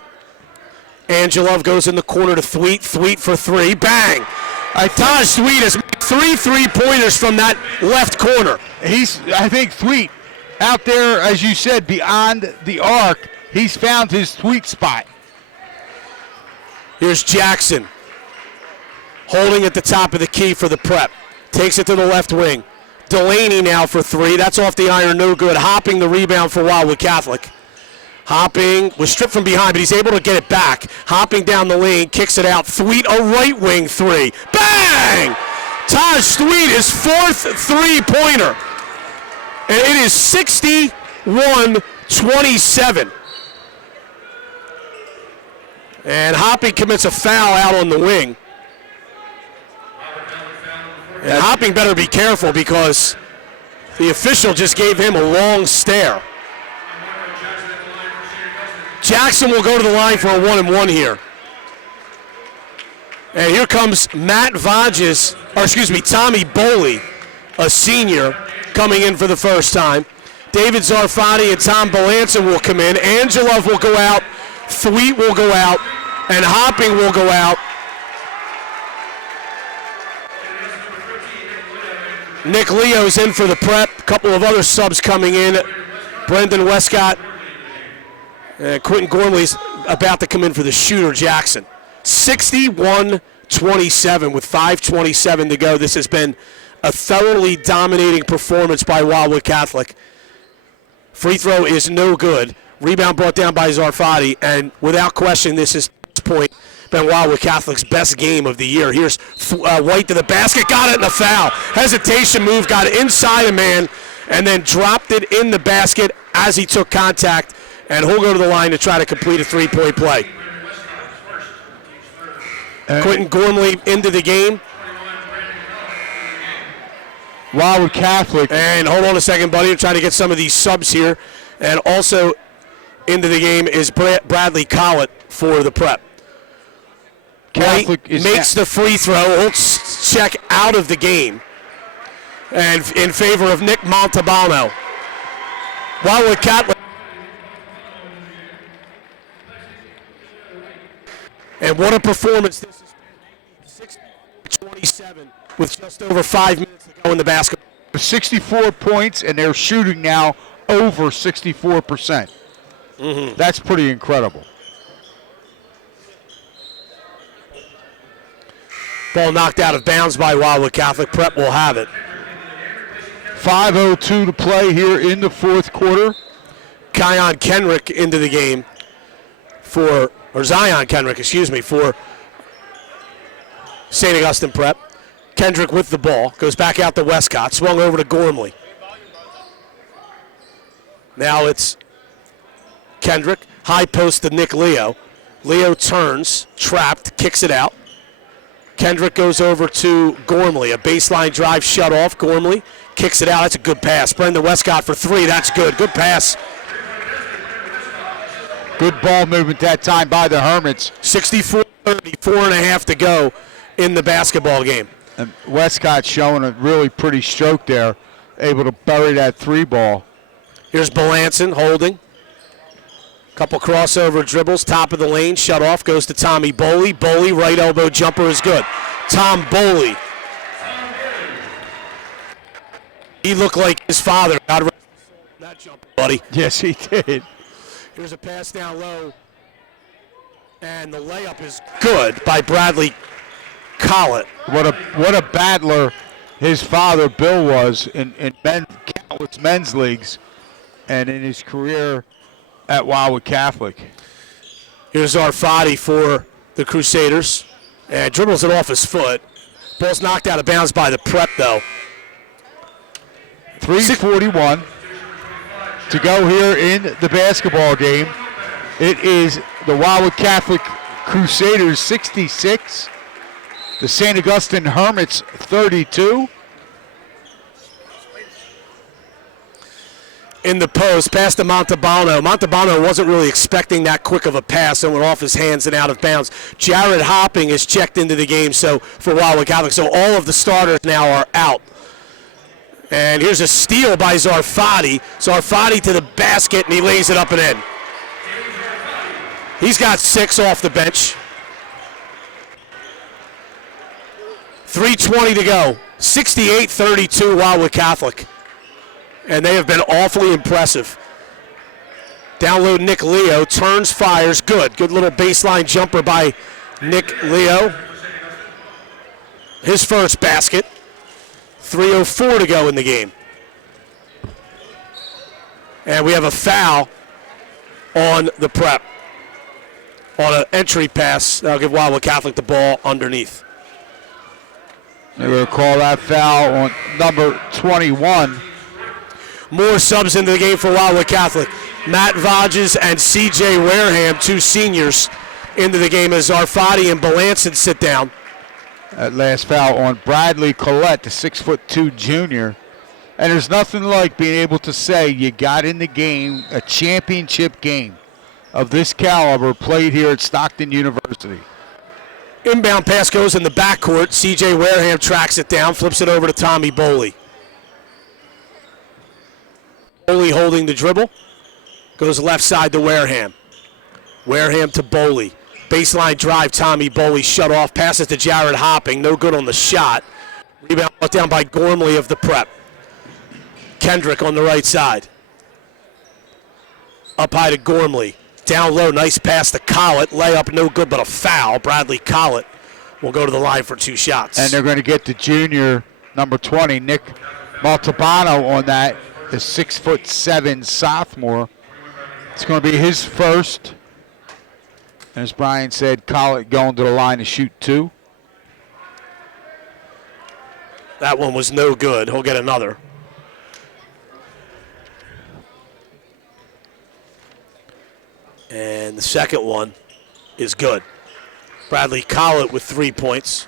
Angelov goes in the corner to Thweet. Thweet for three. Bang! Taj Thweet has 3 3-pointers from that left corner. I think Thweet, out there, as you said, beyond the arc, he's found his sweet spot. Here's Jackson, holding at the top of the key for the prep. Takes it to the left wing. Delaney now for three. That's off the iron, no good. Hopping the rebound for Wildwood Catholic. Hopping was stripped from behind, but he's able to get it back. Hopping down the lane, kicks it out. Thweet, a right wing three. Bang! Taj Thweet, his 4th 3-pointer. And it is 61-27. And Hopping commits a foul out on the wing. And Hopping better be careful because the official just gave him a long stare. Jackson will go to the line for a 1-and-1 here. And here comes Tommy Boley, a senior, coming in for the first time. David Zarfati and Tom Belanson will come in. Angelov will go out. Thweet will go out. And Hopping will go out. Nick Leo's in for the prep. A couple of other subs coming in. Brendan Westcott. Quentin Gormley's about to come in for the shooter, Jackson. 61-27 with 5:27 to go. This has been a thoroughly dominating performance by Wildwood Catholic. Free throw is no good. Rebound brought down by Zarfati, and without question, this is point been Wildwood Catholic's best game of the year. Here's White to the basket, got it in a foul. Hesitation move, got it inside a man, and then dropped it in the basket as he took contact, and he'll go to the line to try to complete a 3-point play. Quentin Gormley into the game. Wildwood Catholic. And hold on a second, buddy. I'm trying to get some of these subs here. And also into the game is Bradley Collett for the prep. Catholic makes the free throw. He'll check out of the game. And in favor of Nick Montalbano. Wildwood Catholic. And what a performance this has been. 6-27 with just over 5 minutes to go in the basketball. 64 points, and they're shooting now over 64%. Mm-hmm. That's pretty incredible. Ball knocked out of bounds by Wildwood Catholic. Prep will have it. 5:02 to play here in the fourth quarter. Zion Kenrick into the game for St. Augustine Prep. Kendrick with the ball. Goes back out to Westcott. Swung over to Gormley. Now it's Kendrick. High post to Nick Leo. Leo turns. Trapped. Kicks it out. Kendrick goes over to Gormley. A baseline drive shut off. Gormley kicks it out. That's a good pass. Brendan Westcott for three. That's good. Good pass. Good ball movement that time by the Hermits. 64-30, 4.5 to go in the basketball game. And Westcott showing a really pretty stroke there. able to bury that 3 ball. Here's Melanson holding. Couple crossover dribbles, top of the lane, shut off, goes to Tommy Boley. Boley, right elbow jumper is good. Tom Boley. He looked like his father. God rest that jumper, buddy. Yes, he did. Here's a pass down low. And the layup is good by Bradley Collett. What a battler his father, Bill, was in countless men's leagues and in his career at Wildwood Catholic. Here's Arfati for the Crusaders. And dribbles it off his foot. Ball's knocked out of bounds by the prep, though. 3:41 to go here in the basketball game. It is the Wildwood Catholic Crusaders 66, the St. Augustine Hermits 32. In the post, pass to Montalbano. Montalbano wasn't really expecting that quick of a pass and went off his hands and out of bounds. Jared Hopping is checked into the game for Wildwood Catholic, so all of the starters now are out. And here's a steal by Zarfati. Zarfati to the basket, and he lays it up and in. He's got 6 off the bench. 3:20 to go. 68-32 Wildwood Catholic. And they have been awfully impressive. Down low, Nick Leo turns, fires, good. Good little baseline jumper by Nick Leo. His first basket. 3:04 to go in the game. And we have a foul on the prep. On an entry pass, that'll give Wildwood Catholic the ball underneath. They're going to call that foul on number 21. More subs into the game for Wildwood Catholic. Matt Vodges and C.J. Wareham, 2 seniors, into the game as Arfati and Melanson sit down. That last foul on Bradley Collette, the 6'2" junior. And there's nothing like being able to say you got in the game, a championship game of this caliber played here at Stockton University. Inbound pass goes in the backcourt. C.J. Wareham tracks it down, flips it over to Tommy Boley. Boley holding the dribble. Goes left side to Wareham. Wareham to Boley. Baseline drive, Tommy Boley shut off. Passes to Jared Hopping. No good on the shot. Rebound brought down by Gormley of the prep. Kendrick on the right side. Up high to Gormley. Down low, nice pass to Collett. Layup no good, but a foul. Bradley Collett will go to the line for 2 shots. And they're going to get the junior, number 20, Nick Montalbano on that, the 6'7" sophomore. It's going to be his first. And as Brian said, Collett going to the line to shoot 2. That one was no good. He'll get another. And the second one is good. Bradley Collett with 3 points.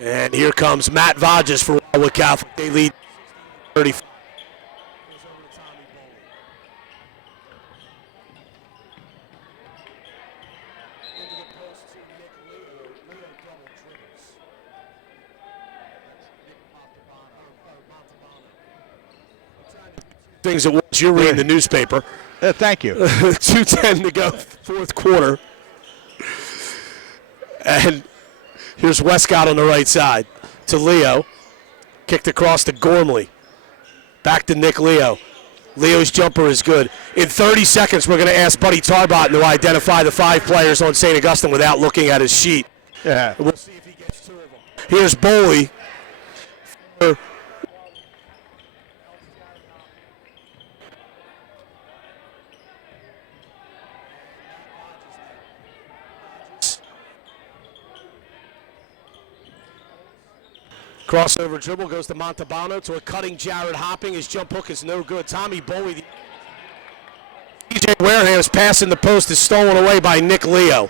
And here comes Matt Vodges for Wildwood Catholic. They lead 35. Things at once. You're reading the newspaper. Thank you. 2:10 to go, 4th quarter. And here's Westcott on the right side to Leo. Kicked across to Gormley. Back to Nick Leo. Leo's jumper is good. In 30 seconds, we're going to ask Buddy Tarbot to identify the 5 players on St. Augustine without looking at his sheet. Yeah. We'll see if he gets 2 of them. Here's Boley. Crossover dribble goes to Montalbano to a cutting Jared Hopping. His jump hook is no good. Tommy Boley. C.J. Wareham's pass in the post is stolen away by Nick Leo.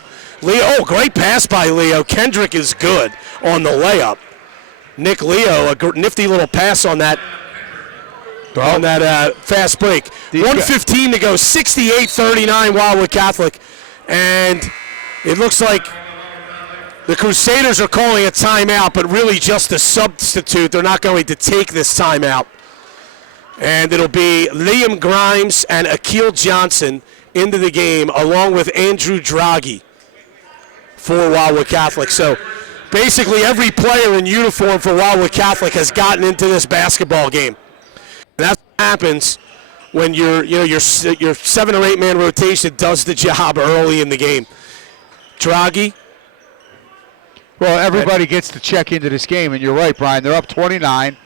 Great pass by Leo. Kendrick is good on the layup. Nick Leo, a nifty little pass on that fast break. 1:15 to go, 68-39 Wildwood Catholic. And it looks like The Crusaders are calling a timeout, but really just a substitute. They're not going to take this timeout. And it'll be Liam Grimes and Akil Johnson into the game, along with Andrew Draghi for Wildwood Catholic. So basically every player in uniform for Wildwood Catholic has gotten into this basketball game. And that's what happens when your 7 or 8 man rotation does the job early in the game. Draghi. Well, everybody gets to check into this game, and you're right, Brian. They're up 29.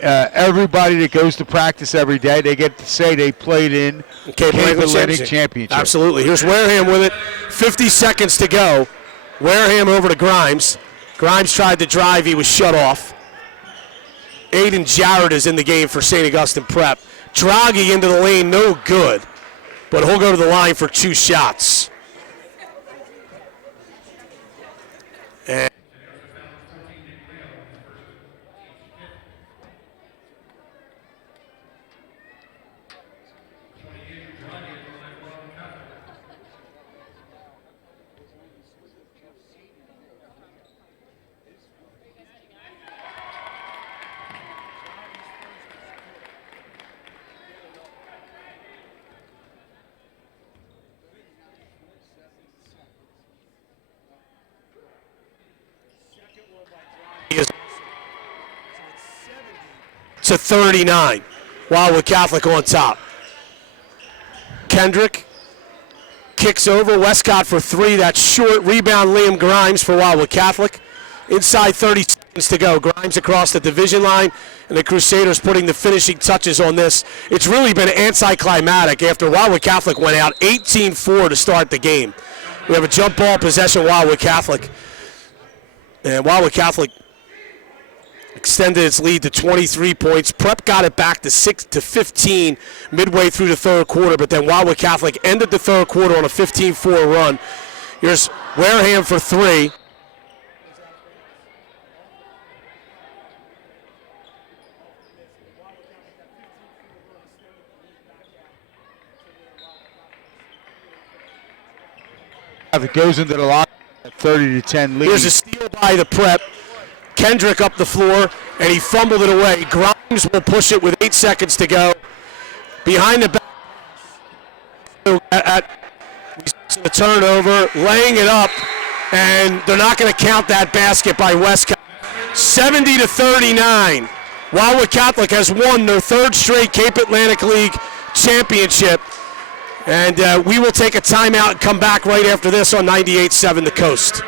Everybody that goes to practice every day, they get to say they played in Cape Atlantic Championship. Absolutely. Here's Wareham with it. 50 seconds to go. Wareham over to Grimes. Grimes tried to drive. He was shut off. Aiden Jarrett is in the game for St. Augustine Prep. Draghi into the lane, no good. But he'll go to the line for 2 shots. And to 39. Wildwood Catholic on top. Kendrick kicks over. Westcott for 3. That's short. Rebound Liam Grimes for Wildwood Catholic. Inside 30 seconds to go. Grimes across the division line, and the Crusaders putting the finishing touches on this. It's really been anticlimactic after Wildwood Catholic went out 18-4 to start the game. We have a jump ball possession, Wildwood Catholic. And Wildwood Catholic extended its lead to 23 points. Prep got it back to 15 midway through the third quarter, but then Wildwood Catholic ended the third quarter on a 15-4 run. Here's Wareham for 3. It goes into the lock at 30-10 lead. Here's a steal by the Prep. Kendrick up the floor, and he fumbled it away. Grimes will push it with 8 seconds to go. Behind the back, at the turnover, laying it up, and they're not going to count that basket by Westcott. 70-39. Wildwood Catholic has won their 3rd straight Cape Atlantic League championship. And we will take a timeout and come back right after this on 98.7 The Coast.